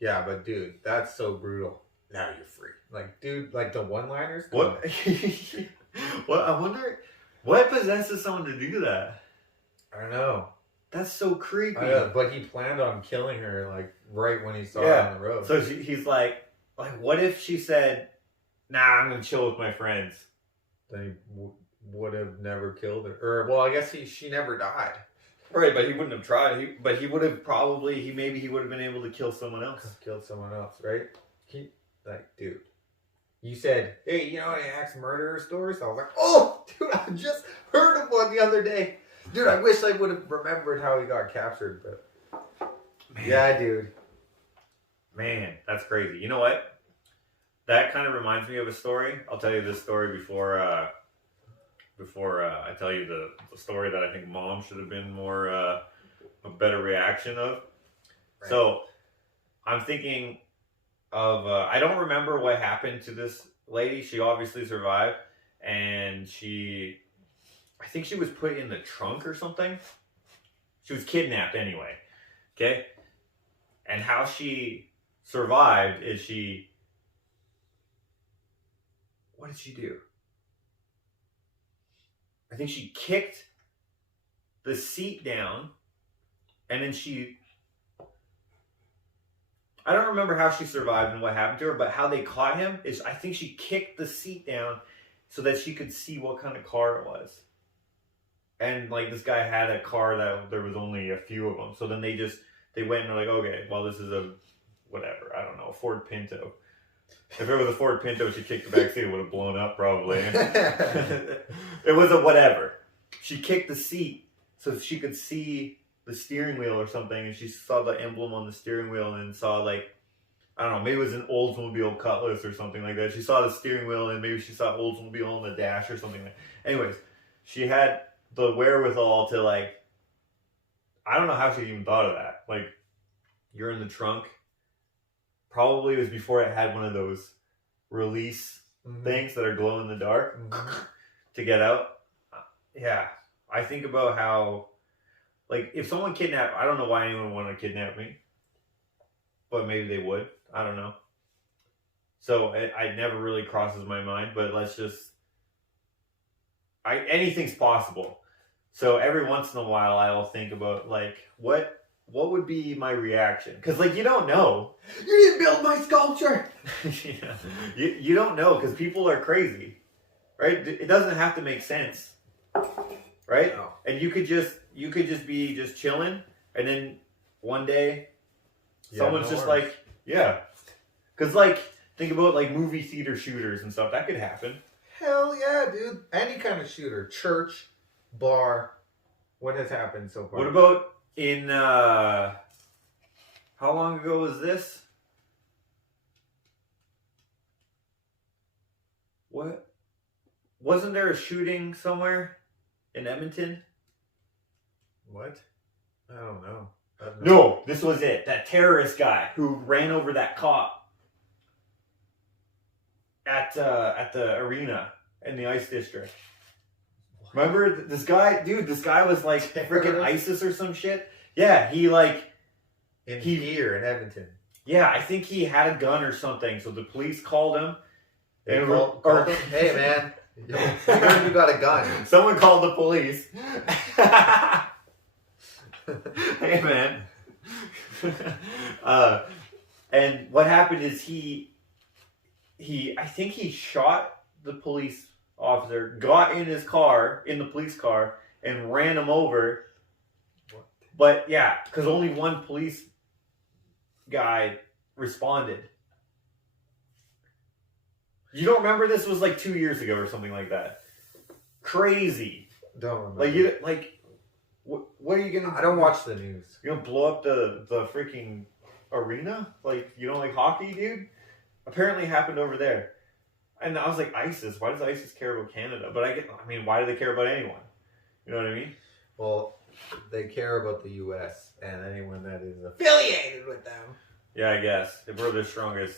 but dude, that's so brutal. Now you're free. Like, dude, like the one-liners. What? I wonder what possesses someone to do that. I don't know. That's so creepy. But he planned on killing her, like, right when he saw her on the road. So he's like, what if she said, nah, I'm going to chill with my friends? Then he would have never killed her. Or, well, I guess she never died. Right, but he wouldn't have tried. But he would have probably, maybe he would have been able to kill someone else. Killed someone else, right? Dude. You said, hey, you know any axe murderer stories? I was like, oh, dude, I just heard of one the other day. Dude, I wish I would have remembered how he got captured, but... Man. Yeah, dude. Man, that's crazy. You know what? That kind of reminds me of a story. I'll tell you this story before before I tell you the story that I think Mom should have been more a better reaction of. Right. So I'm thinking of I don't remember what happened to this lady. She obviously survived, and I think she was put in the trunk or something. She was kidnapped anyway. Okay, and how she survived is what did she do? I think she kicked the seat down, and then I don't remember how she survived and what happened to her, but how they caught him is I think she kicked the seat down so that she could see what kind of car it was. And like this guy had a car that there was only a few of them. So then they went and they're like, okay, well, this is a whatever, I don't know, a Ford Pinto. If it was a Ford Pinto, she kicked the back seat, it would have blown up probably. It was a whatever. She kicked the seat so she could see the steering wheel or something, and she saw the emblem on the steering wheel and saw like, I don't know, maybe it was an Oldsmobile Cutlass or something like that. She saw the steering wheel and maybe she saw Oldsmobile on the dash or something like that. Anyways, she had the wherewithal to like, I don't know how she even thought of that. Like, you're in the trunk. Probably it was before it had one of those release things that are glow in the dark to get out. Yeah, I think about how, like, if someone kidnapped, I don't know why anyone would want to kidnap me, but maybe they would. I don't know. So it never really crosses my mind, but let's just, anything's possible. So every once in a while, I'll think about like what would be my reaction? Because like you don't know. You didn't build my sculpture. Yeah. You don't know because people are crazy, right? It doesn't have to make sense, right? No. And you could just be just chilling, and then one day, someone's just like, yeah, because like think about like movie theater shooters and stuff that could happen. Hell yeah, dude! Any kind of shooter, church, bar. What has happened so far? What about in how long ago was this? What? Wasn't there a shooting somewhere in Edmonton? What? I don't know. No, this was it. That terrorist guy who ran over that cop at the arena in the Ice District. Remember this guy? Dude, this guy was like freaking ISIS or some shit. Yeah, here in Edmonton. Yeah, I think he had a gun or something. So the police called him. They called him? Hey, man. You heard you got a gun. Someone called the police. Hey, man. And what happened is I think he shot the police officer, got in his car, in the police car, and ran him over. What? But yeah, because only one police guy responded. You don't remember this was like 2 years ago or something like that? Crazy. Don't Like remember. what are you gonna? I don't watch the news. You're gonna blow up the freaking arena? Like you don't like hockey, dude? Apparently it happened over there. And I was like, ISIS? Why does ISIS care about Canada? But I mean, why do they care about anyone? You know what I mean? Well, they care about the U.S. and anyone that is affiliated with them. Yeah, I guess. If we're their strongest,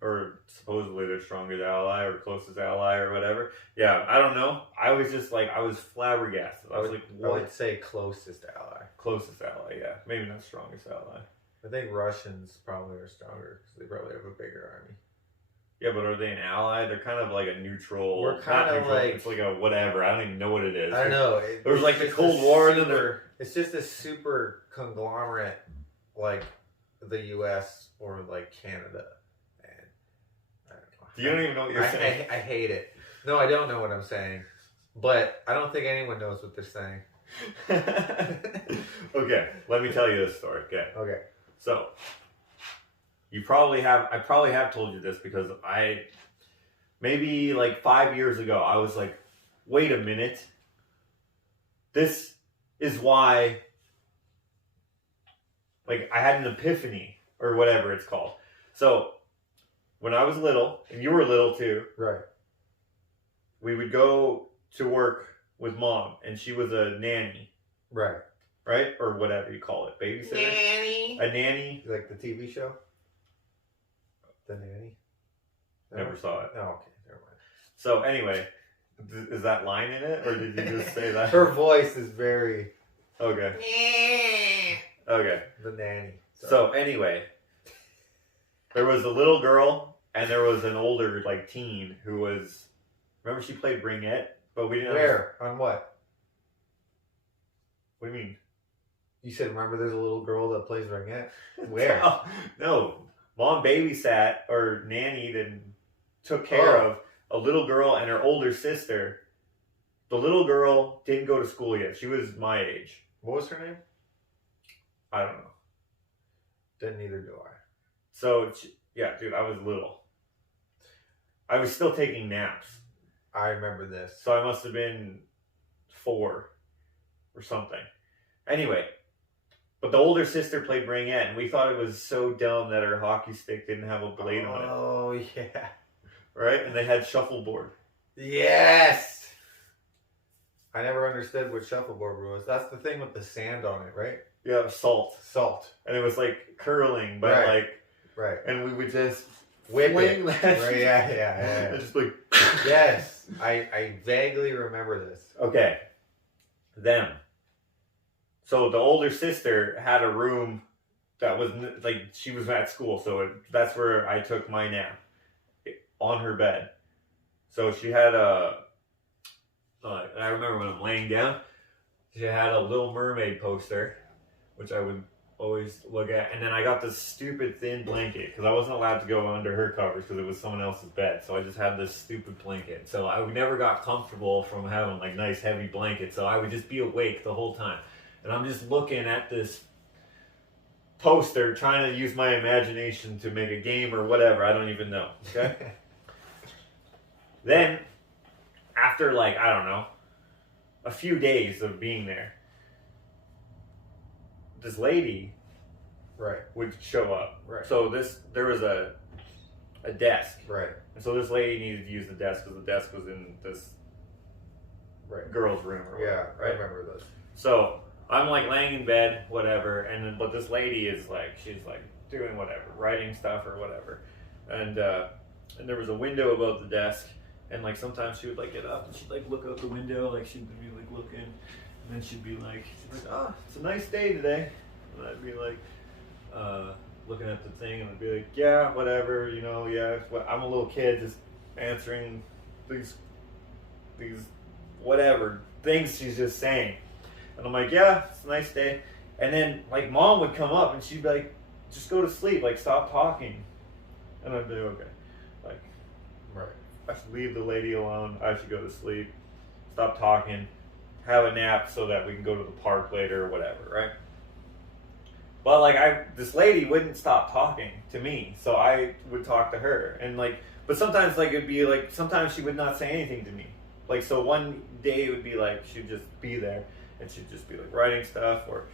or supposedly their strongest ally, or closest ally, or whatever. Yeah, I don't know. I was just like, I was flabbergasted. I was like, what? I would say closest ally. Closest ally, yeah. Maybe not strongest ally. I think Russians probably are stronger because they probably have a bigger army. Yeah, but are they an ally? They're kind of like a neutral. We're kind of like, it's like a whatever. I don't even know what it is. I don't know. There was like the Cold War, and then there. It's just a super conglomerate, like the U.S. or like Canada. And I don't know. You don't even know what you're saying. I hate it. No, I don't know what I'm saying, but I don't think anyone knows what they're saying. Okay, let me tell you this story. Okay. So. I probably have told you this because maybe like 5 years ago, I was like, wait a minute. This is why, like, I had an epiphany or whatever it's called. So when I was little, and you were little too. Right. We would go to work with mom, and she was a nanny, Right. right? Or whatever you call it, babysitter, Nanny. a nanny. Like the TV show? The Nanny? Never saw it. Oh, okay. Never mind. So anyway, is that line in it, or did you just say that? Her voice is very Okay. Okay. the nanny. So anyway, there was a little girl and there was an older like teen who was. Remember, she played ringette, but we didn't. Where? On what? What do you mean? You said, remember there's a little girl that plays ringette? Where? No. Mom babysat or nannied and took care of a little girl and her older sister. The little girl didn't go to school yet. She was my age. What was her name? I don't know. Then neither do I. So, yeah, dude, I was little. I was still taking naps. I remember this. So I must have been 4 or something. Anyway, but the older sister played ringette, and we thought it was so dumb that her hockey stick didn't have a blade on it. Oh, yeah. Right? And they had shuffleboard. Yes! I never understood what shuffleboard was. That's the thing with the sand on it, right? Yeah, salt. Salt. And it was like curling, but Right. like, Right. and we would just Whip fling it. that. Right, yeah. And just like, Yes. I vaguely remember this. okay. Them. So the older sister had a room that was like, she was at school, so that's where I took my nap, on her bed. So she had I remember when I'm laying down, she had a Little Mermaid poster, which I would always look at, and then I got this stupid thin blanket because I wasn't allowed to go under her covers because it was someone else's bed. So I just had this stupid blanket. So I never got comfortable from having like nice heavy blankets. So I would just be awake the whole time, and I'm just looking at this poster, trying to use my imagination to make a game or whatever. I don't even know. Okay. Then, after like, I don't know, a few days of being there, this lady Right. would show up. Right. So there was a desk. Right. And so this lady needed to use the desk because the desk was in this Right. girl's room or Yeah, whatever, I right? remember this. So I'm like laying in bed, whatever, but this lady is like, she's like doing whatever, writing stuff or whatever. And there was a window above the desk, and like sometimes she would like get up and she'd like look out the window, like she'd be like looking, and then she'd be like, oh, it's a nice day today. And I'd be like, looking at the thing, and I'd be like, yeah, whatever, you know, yeah. I'm a little kid just answering these whatever things she's just saying. And I'm like, yeah, it's a nice day. And then like mom would come up and she'd be like, just go to sleep, like stop talking. And I'd be like, okay. Like, Right. I should leave the lady alone. I should go to sleep. Stop talking. Have a nap so that we can go to the park later or whatever, right? But like this lady wouldn't stop talking to me, so I would talk to her. And like, but sometimes like it'd be like, sometimes she would not say anything to me. Like, so one day it would be like, she'd just be there and she'd just be like writing stuff or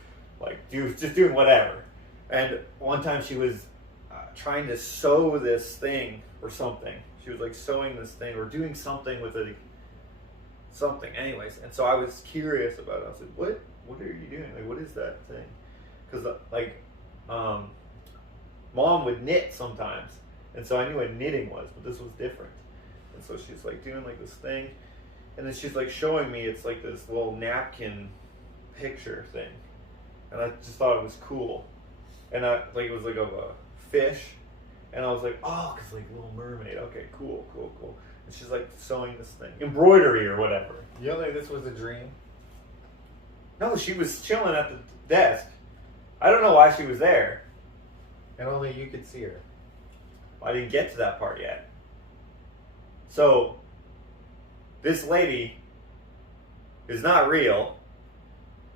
like just doing whatever. And one time she was trying to sew this thing or something. She was like sewing this thing or doing something with it, something. Anyways, and so I was curious about it. I was like, what are you doing? Like, what is that thing? Because like, mom would knit sometimes, and so I knew what knitting was, but this was different. And so she's like doing like this thing, and then she's like showing me it's like this little napkin picture thing, and I just thought it was cool, and I like it was like of a fish, and I was like, oh, cause like Little Mermaid. Okay, cool. And she's like sewing this thing, embroidery or whatever. You don't think this was a dream? No, she was chilling at the desk. I don't know why she was there. And only you could see her. I didn't get to that part yet. So, this lady is not real.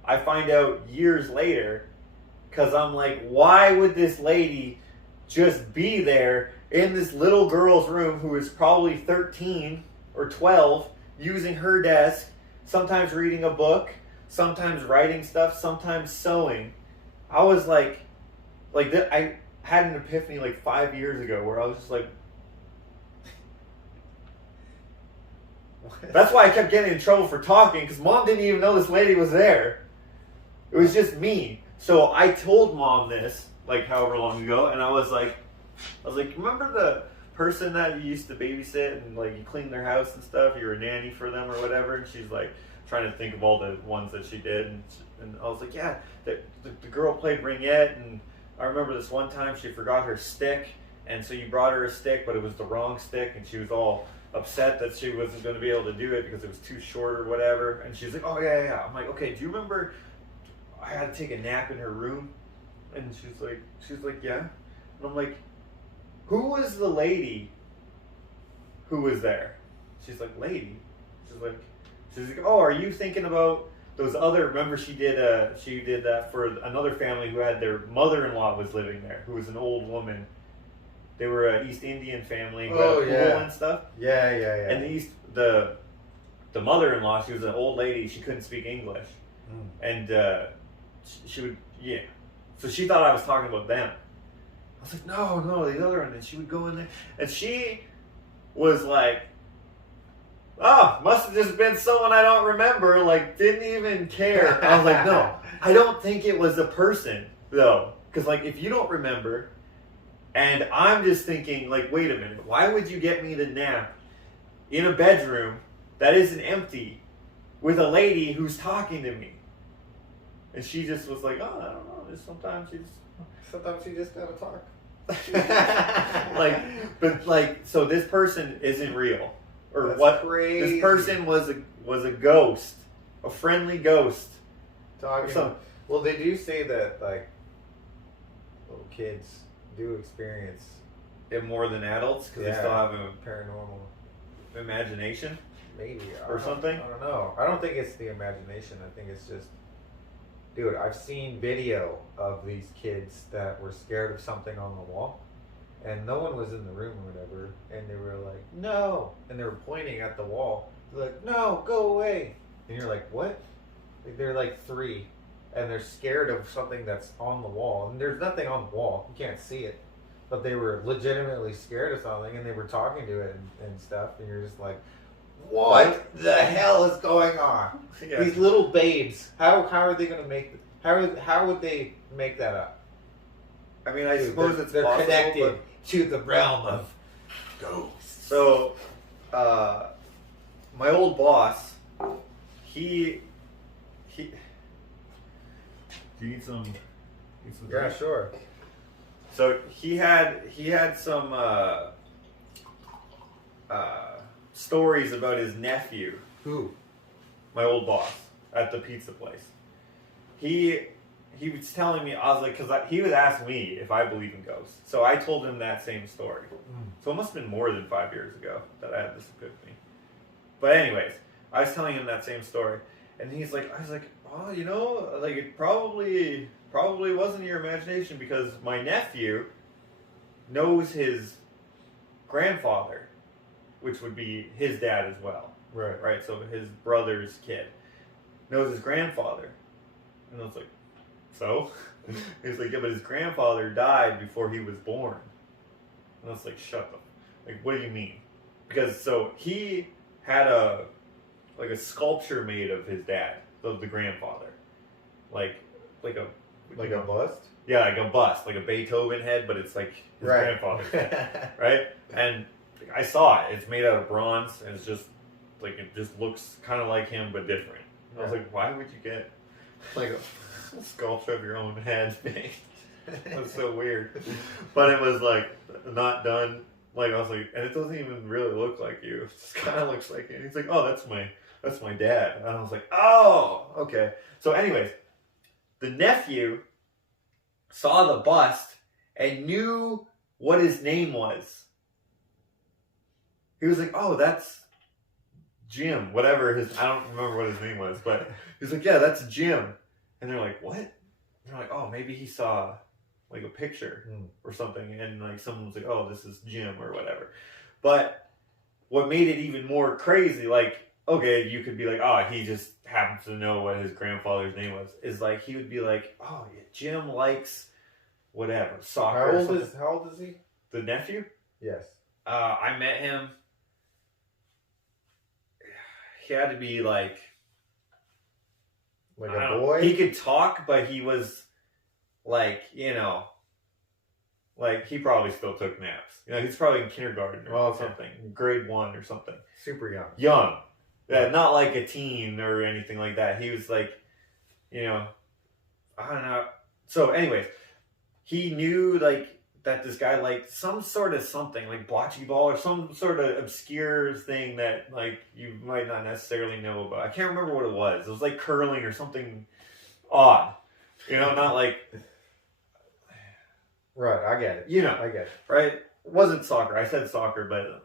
I find out years later because I'm like, why would this lady just be there in this little girl's room who is probably 13 or 12 using her desk, sometimes reading a book, sometimes writing stuff, sometimes sewing. I was like I had an epiphany like 5 years ago where I was just like, That's why I kept getting in trouble for talking, because Mom didn't even know this lady was there. It was just me. So I told Mom this, like however long ago, and I was like, remember the person that you used to babysit and like you cleaned their house and stuff? You were a nanny for them or whatever. And she's like trying to think of all the ones that she did, and I was like, yeah, the girl played ringette, and I remember this one time she forgot her stick, and so you brought her a stick, but it was the wrong stick, and she was all upset that she wasn't going to be able to do it because it was too short or whatever. And she's like, oh yeah. I'm like, okay, do you remember I had to take a nap in her room? And she's like, yeah. And I'm like, who was the lady who was there? She's like, lady? She's like, oh, are you thinking about those other, remember she did that for another family who had their mother-in-law was living there, who was an old woman. They were an East Indian family who had a pool and stuff. Yeah. And the mother-in-law, she was an old lady, she couldn't speak English. And she would, so she thought I was talking about them. I was like, no, the other one. And she would go in there, and she was like, oh, must have just been someone I don't remember, like, didn't even care. I was like, no, I don't think it was a person, though. Because, like, if you don't remember, and I'm just thinking, like, wait a minute, why would you get me to nap in a bedroom that isn't empty with a lady who's talking to me? And she just was like, oh, I don't know, sometimes you just gotta talk. So this person isn't real. Or That's what? crazy. This person was a ghost, a friendly ghost. Talking. Well, they do say that like little kids do experience it more than adults because they still have a paranormal imagination, maybe or something. I don't know. I don't think it's the imagination. I think it's just, dude. I've seen video of these kids that were scared of something on the wall. And no one was in the room or whatever, and they were like, no, and they were pointing at the wall. They're like, no, go away. And you're like, what? They're like 3, and they're scared of something that's on the wall. And there's nothing on the wall. You can't see it. But they were legitimately scared of something, and they were talking to it and stuff, and you're just like, what the hell is going on? Yeah. These little babes, how are they going to make, how would they make that up? I mean, I suppose they're possible, connected to the realm of ghosts. So, my old boss, he. Do you need some? Yeah, drink? sure. So he had some stories about his nephew. Who? My old boss at the pizza place. He was telling me, I was like, because he was asking me if I believe in ghosts. So I told him that same story. So it must have been more than 5 years ago that I had this epiphany. But anyways, I was telling him that same story. And I was like, oh, you know, like it probably wasn't your imagination because my nephew knows his grandfather, which would be his dad as well. Right. So his brother's kid knows his grandfather. And I was like, so? He's like, yeah, but his grandfather died before he was born. And I was like, shut up. Like, what do you mean? Because, so, he had a sculpture made of his dad, of the grandfather. Like a bust? Yeah, like a bust, like a Beethoven head, but it's like his grandfather's head, right? And I saw it. It's made out of bronze, and it's just, like, it just looks kind of like him, but different. I was like, why would you get, like, a sculpture of your own head made? That's so weird. But it was like not done. Like I was like, and it doesn't even really look like you. It just kind of looks like you. And he's like, oh, that's my dad. And I was like, oh, okay. So, anyways, the nephew saw the bust and knew what his name was. He was like, oh, that's Jim. Whatever I don't remember what his name was, but he's like, yeah, that's Jim. And they're like, what? And they're like, oh, maybe he saw like a picture or something, and like someone was like, oh, this is Jim or whatever. But what made it even more crazy, like, okay, you could be like, oh, he just happens to know what his grandfather's name was, is like he would be like, oh, yeah, Jim likes whatever, soccer. How old is he? The nephew? Yes. I met him, he had to be like Like I a don't know. boy? He could talk, but he was like, like he probably still took naps. He's probably in kindergarten or something, grade 1 or something. Super young. Young. Yeah, not like a teen or anything like that. He was like, I don't know. So, anyways, he knew like that this guy liked some sort of something like bocce ball or some sort of obscure thing that like you might not necessarily know about. I can't remember what it was. It was like curling or something odd. Not like Right, I get it. I get it. Right? It wasn't soccer. I said soccer, but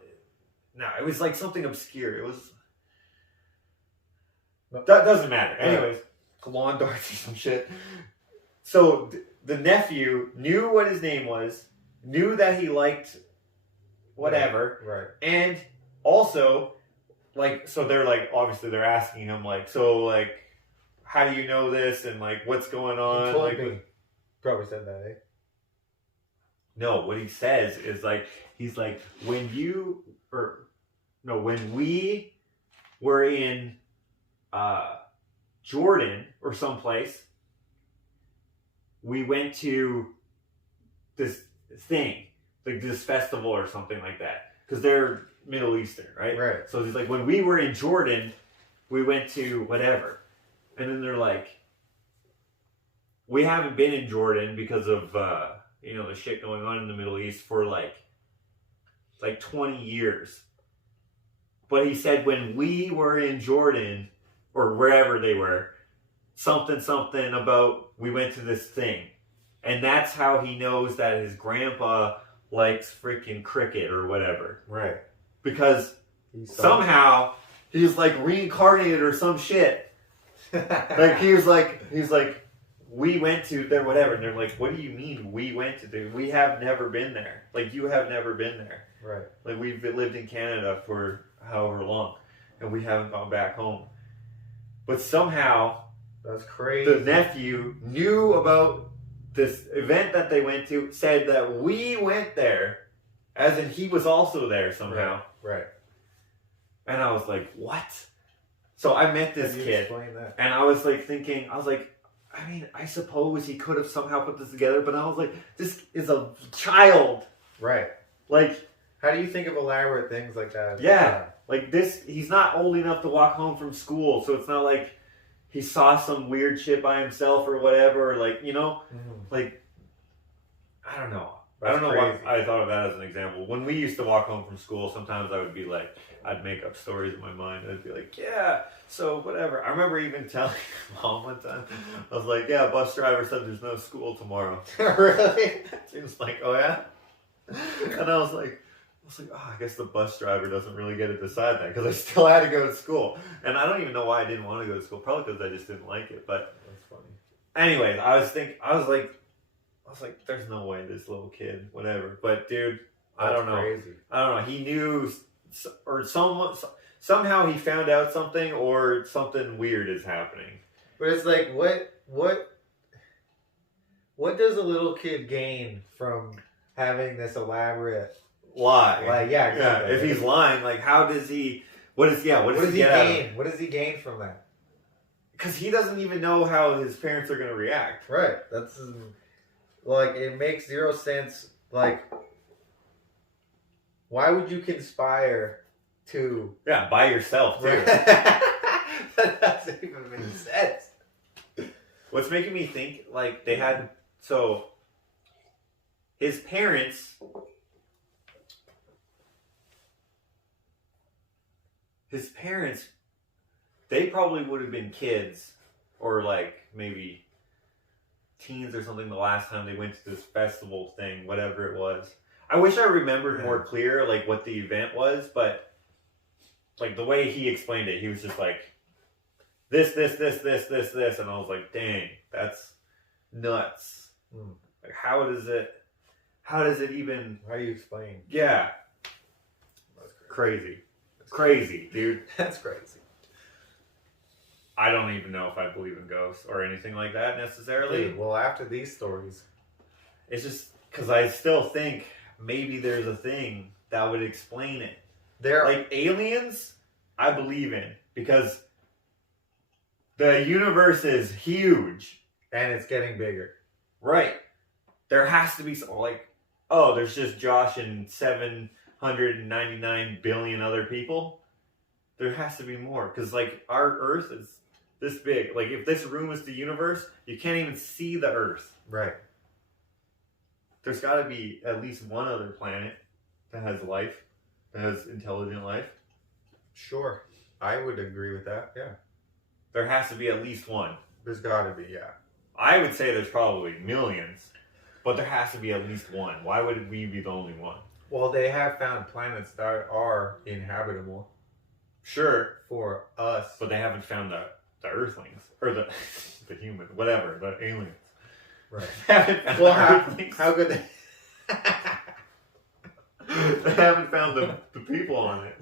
no, it was like something obscure. It was that doesn't matter. Anyways, lawn darts or some shit. So the nephew knew what his name was, knew that he liked whatever, right? And also, like, so they're like, obviously they're asking him like, so like, how do you know this and like, what's going on? He told like, me. Probably said that, eh? No, what he says is like, he's like, when we were in Jordan or someplace, we went to this thing, like this festival or something like that, because they're Middle Eastern, right? Right. So he's like, when we were in Jordan, we went to whatever, and then they're like, we haven't been in Jordan because of the shit going on in the Middle East for like 20 years. But he said when we were in Jordan or wherever they were, something about we went to this thing. And that's how he knows that his grandpa likes freaking cricket or whatever. Right. Because somehow he's like reincarnated or some shit. Like he's like, we went to there, whatever. And they're like, what do you mean we went to there? We have never been there. Like, you have never been there. Right. Like, we've lived in Canada for however long, and we haven't gone back home. But somehow, that's crazy. the nephew knew about this event that they went to, said that we went there, as in he was also there somehow. Right. And I was like, what? So I met this kid, and I was like thinking, I mean, I suppose he could have somehow put this together, but I was like, this is a child. Right. Like, how do you think of elaborate things like that? Yeah. Like this, he's not old enough to walk home from school, so it's not like he saw some weird shit by himself or whatever, or like, like, I don't know. I don't know why I thought of that as an example. When we used to walk home from school, sometimes I would be like, I'd make up stories in my mind. I'd be like, yeah, so whatever. I remember even telling mom one time, I was like, yeah, bus driver said there's no school tomorrow. Really? She was like, oh yeah? And I was like, oh, I guess the bus driver doesn't really get to decide that, because I still had to go to school. And I don't even know why I didn't want to go to school. Probably because I just didn't like it. But that's funny. Anyways, I was like, there's no way this little kid, whatever. But dude, I don't know. Crazy. I don't know. He knew, or somehow he found out something, or something weird is happening. But it's like, what does a little kid gain from having this elaborate lie? Like, yeah, exactly. Yeah, if he's lying, like, how does he? What does he gain? What does he gain from that? Because he doesn't even know how his parents are going to react. Right. That's like, it makes zero sense. Like, why would you conspire to? Yeah, by yourself too. That doesn't even make sense. What's making me think like they had his parents. They probably would have been kids, or like maybe teens or something the last time they went to this festival thing, whatever it was. I wish I remembered more clear, like what the event was, but like the way he explained it, he was just like, this, and I was like, dang, that's nuts. Like, how does it even? How do you explain? Yeah, that's crazy. Crazy, dude. That's crazy. I don't even know if I believe in ghosts or anything like that necessarily. Dude, well, after these stories, it's just because I still think maybe there's a thing that would explain it. Like aliens, I believe in, because the universe is huge. And it's getting bigger. Right. There has to be some, like, oh, there's just Josh and 799 billion other people. There has to be more. Because, like, our Earth is this big. Like, if this room is the universe, you can't even see the Earth. Right. There's got to be at least one other planet that has life, that has intelligent life. Sure. I would agree with that, yeah. There has to be at least one. There's gotta be, yeah. I would say there's probably millions, but there has to be at least one. Why would we be the only one? Well, they have found planets that are inhabitable. Sure. For us. But they haven't found the Earthlings. Or the human, whatever, the aliens. Right. They haven't found Well, the Earthlings. how could they? They haven't found the people on it.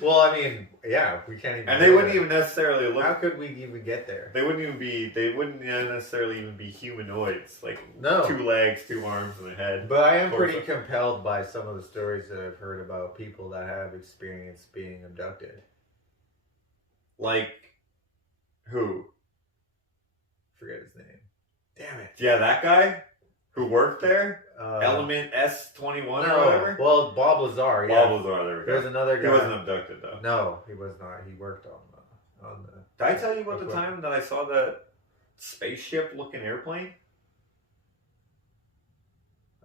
Well, I mean, yeah, we can't even. And they wouldn't even necessarily look. How could we even get there? They wouldn't even be. They wouldn't necessarily even be humanoids, like No. 2 legs, 2 arms, and a head. But I am Torso. pretty compelled by some of the stories that I've heard about people that have experienced being abducted. Like who? Forget his name. Damn it. Yeah, that guy who worked there. Element S21 or whatever. Well, Bob Lazar. Yeah. Bob Lazar. There we go. There's another guy. He wasn't abducted though. No, he was not. He worked on the. Did I tell you about the time that I saw the spaceship-looking airplane?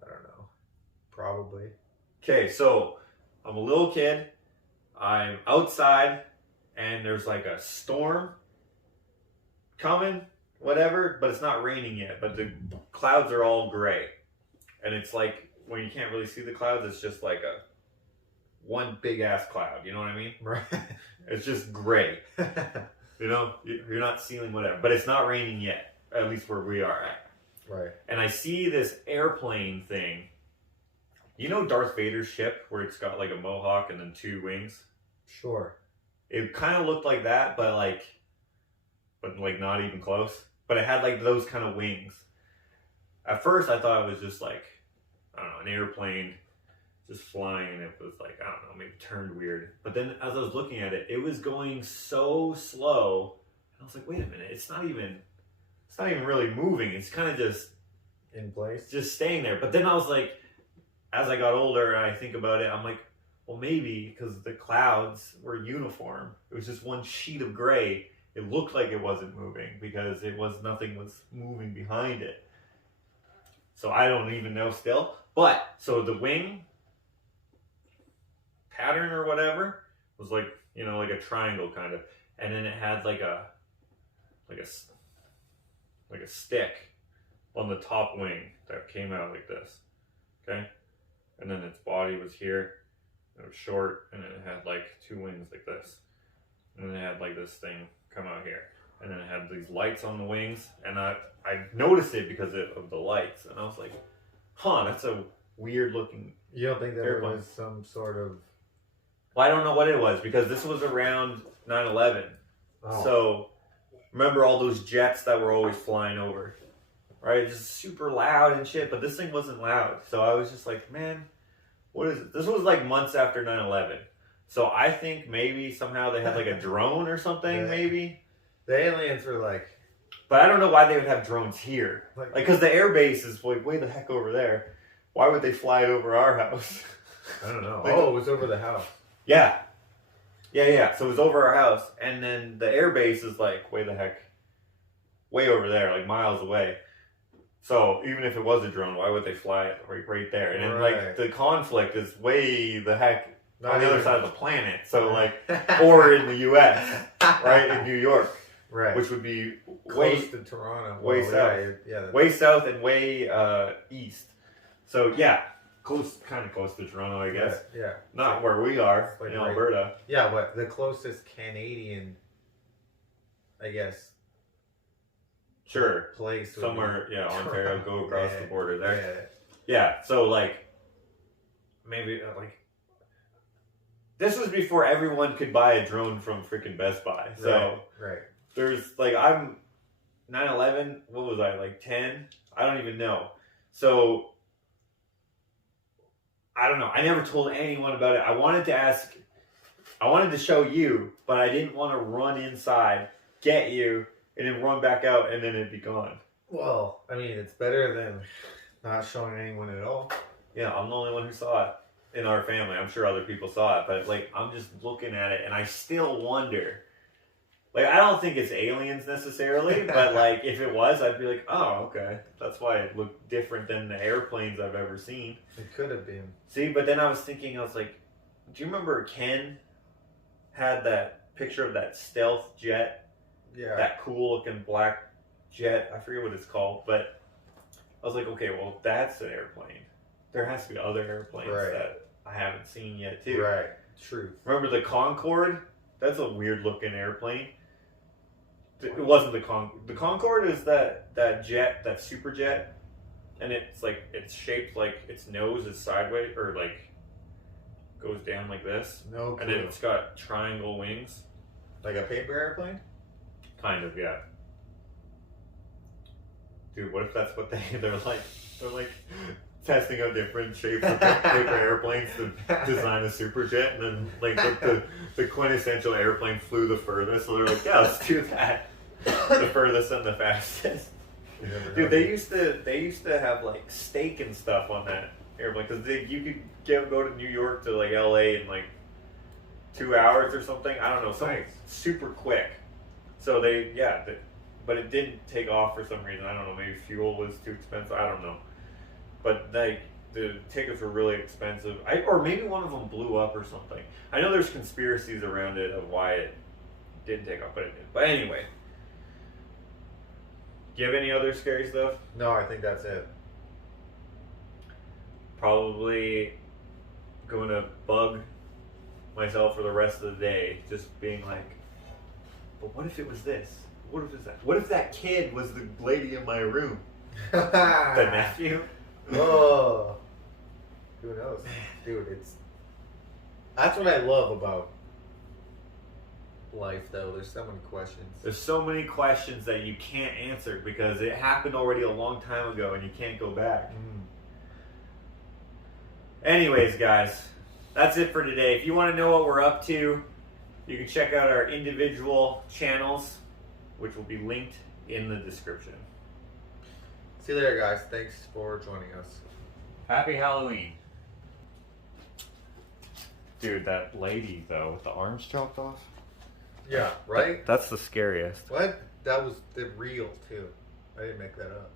I don't know. Probably. Okay, so I'm a little kid. I'm outside, and there's like a storm coming, whatever, but it's not raining yet. But the clouds are all gray, and it's like when you can't really see the clouds, it's just like one big ass cloud. You know what I mean? Right. It's just gray. You know, you're not seeing whatever, but it's not raining yet. At least where we are at. Right. And I see this airplane thing. You know Darth Vader's ship where it's got like a mohawk and then 2 wings? Sure. It kind of looked like that, but like not even close. But it had like those kind of wings. At first I thought it was just like, I don't know, an airplane just flying, and it was like, I don't know, maybe turned weird. But then as I was looking at it, it was going so slow. And I was like, wait a minute, it's not even really moving. It's kind of just in place. Just staying there. But then I was like, as I got older and I think about it, I'm like, well, maybe because the clouds were uniform. It was just one sheet of gray. It looked like it wasn't moving because nothing was moving behind it. So I don't even know still. But so the wing pattern or whatever was like, you know, like a triangle kind of, and then it had like a stick on the top wing that came out like this, okay, and then its body was here, and it was short, and then it had like 2 wings like this, and then it had like this thing come out here, and then it had these lights on the wings, and I noticed it because of the lights, and I was like, huh, that's a weird looking. You don't think that airplane. it was some sort of? Well, I don't know what it was because this was around 9/11. Oh. So remember all those jets that were always flying over, right? Just super loud and shit, but this thing wasn't loud. So I was just like, man, what is it? This was like months after 9/11. So I think maybe somehow they had like a drone or something, Yeah. maybe. The aliens were like. But I don't know why they would have drones here. Like, because the air base is like way the heck over there. Why would they fly it over our house? I don't know. Like, it was over the house. Yeah. So it was over our house, and then the air base is like way over there, like miles away. So even if it was a drone, why would they fly it right there? And then like the conflict is way the heck on the other side of the planet. So like, or in the U.S., right, in New York, right, which would be close to Toronto, way south, way south and way east. So yeah. Kind of close to Toronto, I guess. Yeah. Not where we are, like in Alberta. Yeah, but the closest Canadian, I guess. Sure. Place. Somewhere, Ontario, go across the border there. Yeah. So, like, maybe, like, this was before everyone could buy a drone from freaking Best Buy. So, right. There's, like, I'm 9/11, what was I, like 10? I don't even know. So, I don't know. I never told anyone about it. I wanted to ask I wanted to show you, but I didn't want to run inside, get you, and then run back out, and then it'd be gone. Well, I mean, it's better than not showing anyone at all. Yeah, I'm the only one who saw it in our family. I'm sure other people saw it, but like I'm just looking at it, and I still wonder. Like, I don't think it's aliens necessarily, but like if it was, I'd be like, oh, okay, that's why it looked different than the airplanes I've ever seen. It could have been. See, but then I was thinking, I was like, do you remember Ken had that picture of that stealth jet? Yeah. That cool looking black jet. I forget what it's called, but I was like, okay, well, that's an airplane. There has to be other airplanes that I haven't seen yet, too. Right. Truth. Remember the Concorde? That's a weird looking airplane. It wasn't the Concorde. The Concorde is that jet, that super jet, and it's like it's shaped like its nose is sideways or like goes down like this. No clue. And then it's got triangle wings. Like a paper airplane? Kind of, yeah. Dude, what if that's what they're like testing out different shapes of paper airplanes to design a super jet, and then like the quintessential airplane flew the furthest, so they're like, yeah, let's do that. The furthest and the fastest. Dude, they used to have like steak and stuff on that airplane because you could go to New York to like LA in like 2 hours or something. I don't know, something super quick. So but it didn't take off for some reason. I don't know, maybe fuel was too expensive. I don't know. But like the tickets were really expensive. Or maybe one of them blew up or something. I know there's conspiracies around it of why it didn't take off, but it did. But anyway. Do you have any other scary stuff? No, I think that's it. Probably going to bug myself for the rest of the day, just being like, but what if it was this? What if it's that? What if that kid was the lady in my room? The nephew? Oh, who knows, dude? That's what I love about life, though. There's so many questions. There's so many questions that you can't answer because it happened already a long time ago and you can't go back. Anyways, guys, that's it for today. If you want to know what we're up to, you can check out our individual channels, which will be linked in the description. See you later, guys. Thanks for joining us. Happy Halloween. Dude, that lady, though, with the arms chopped off. Yeah, right? That's the scariest. What? That was the real, too. I didn't make that up.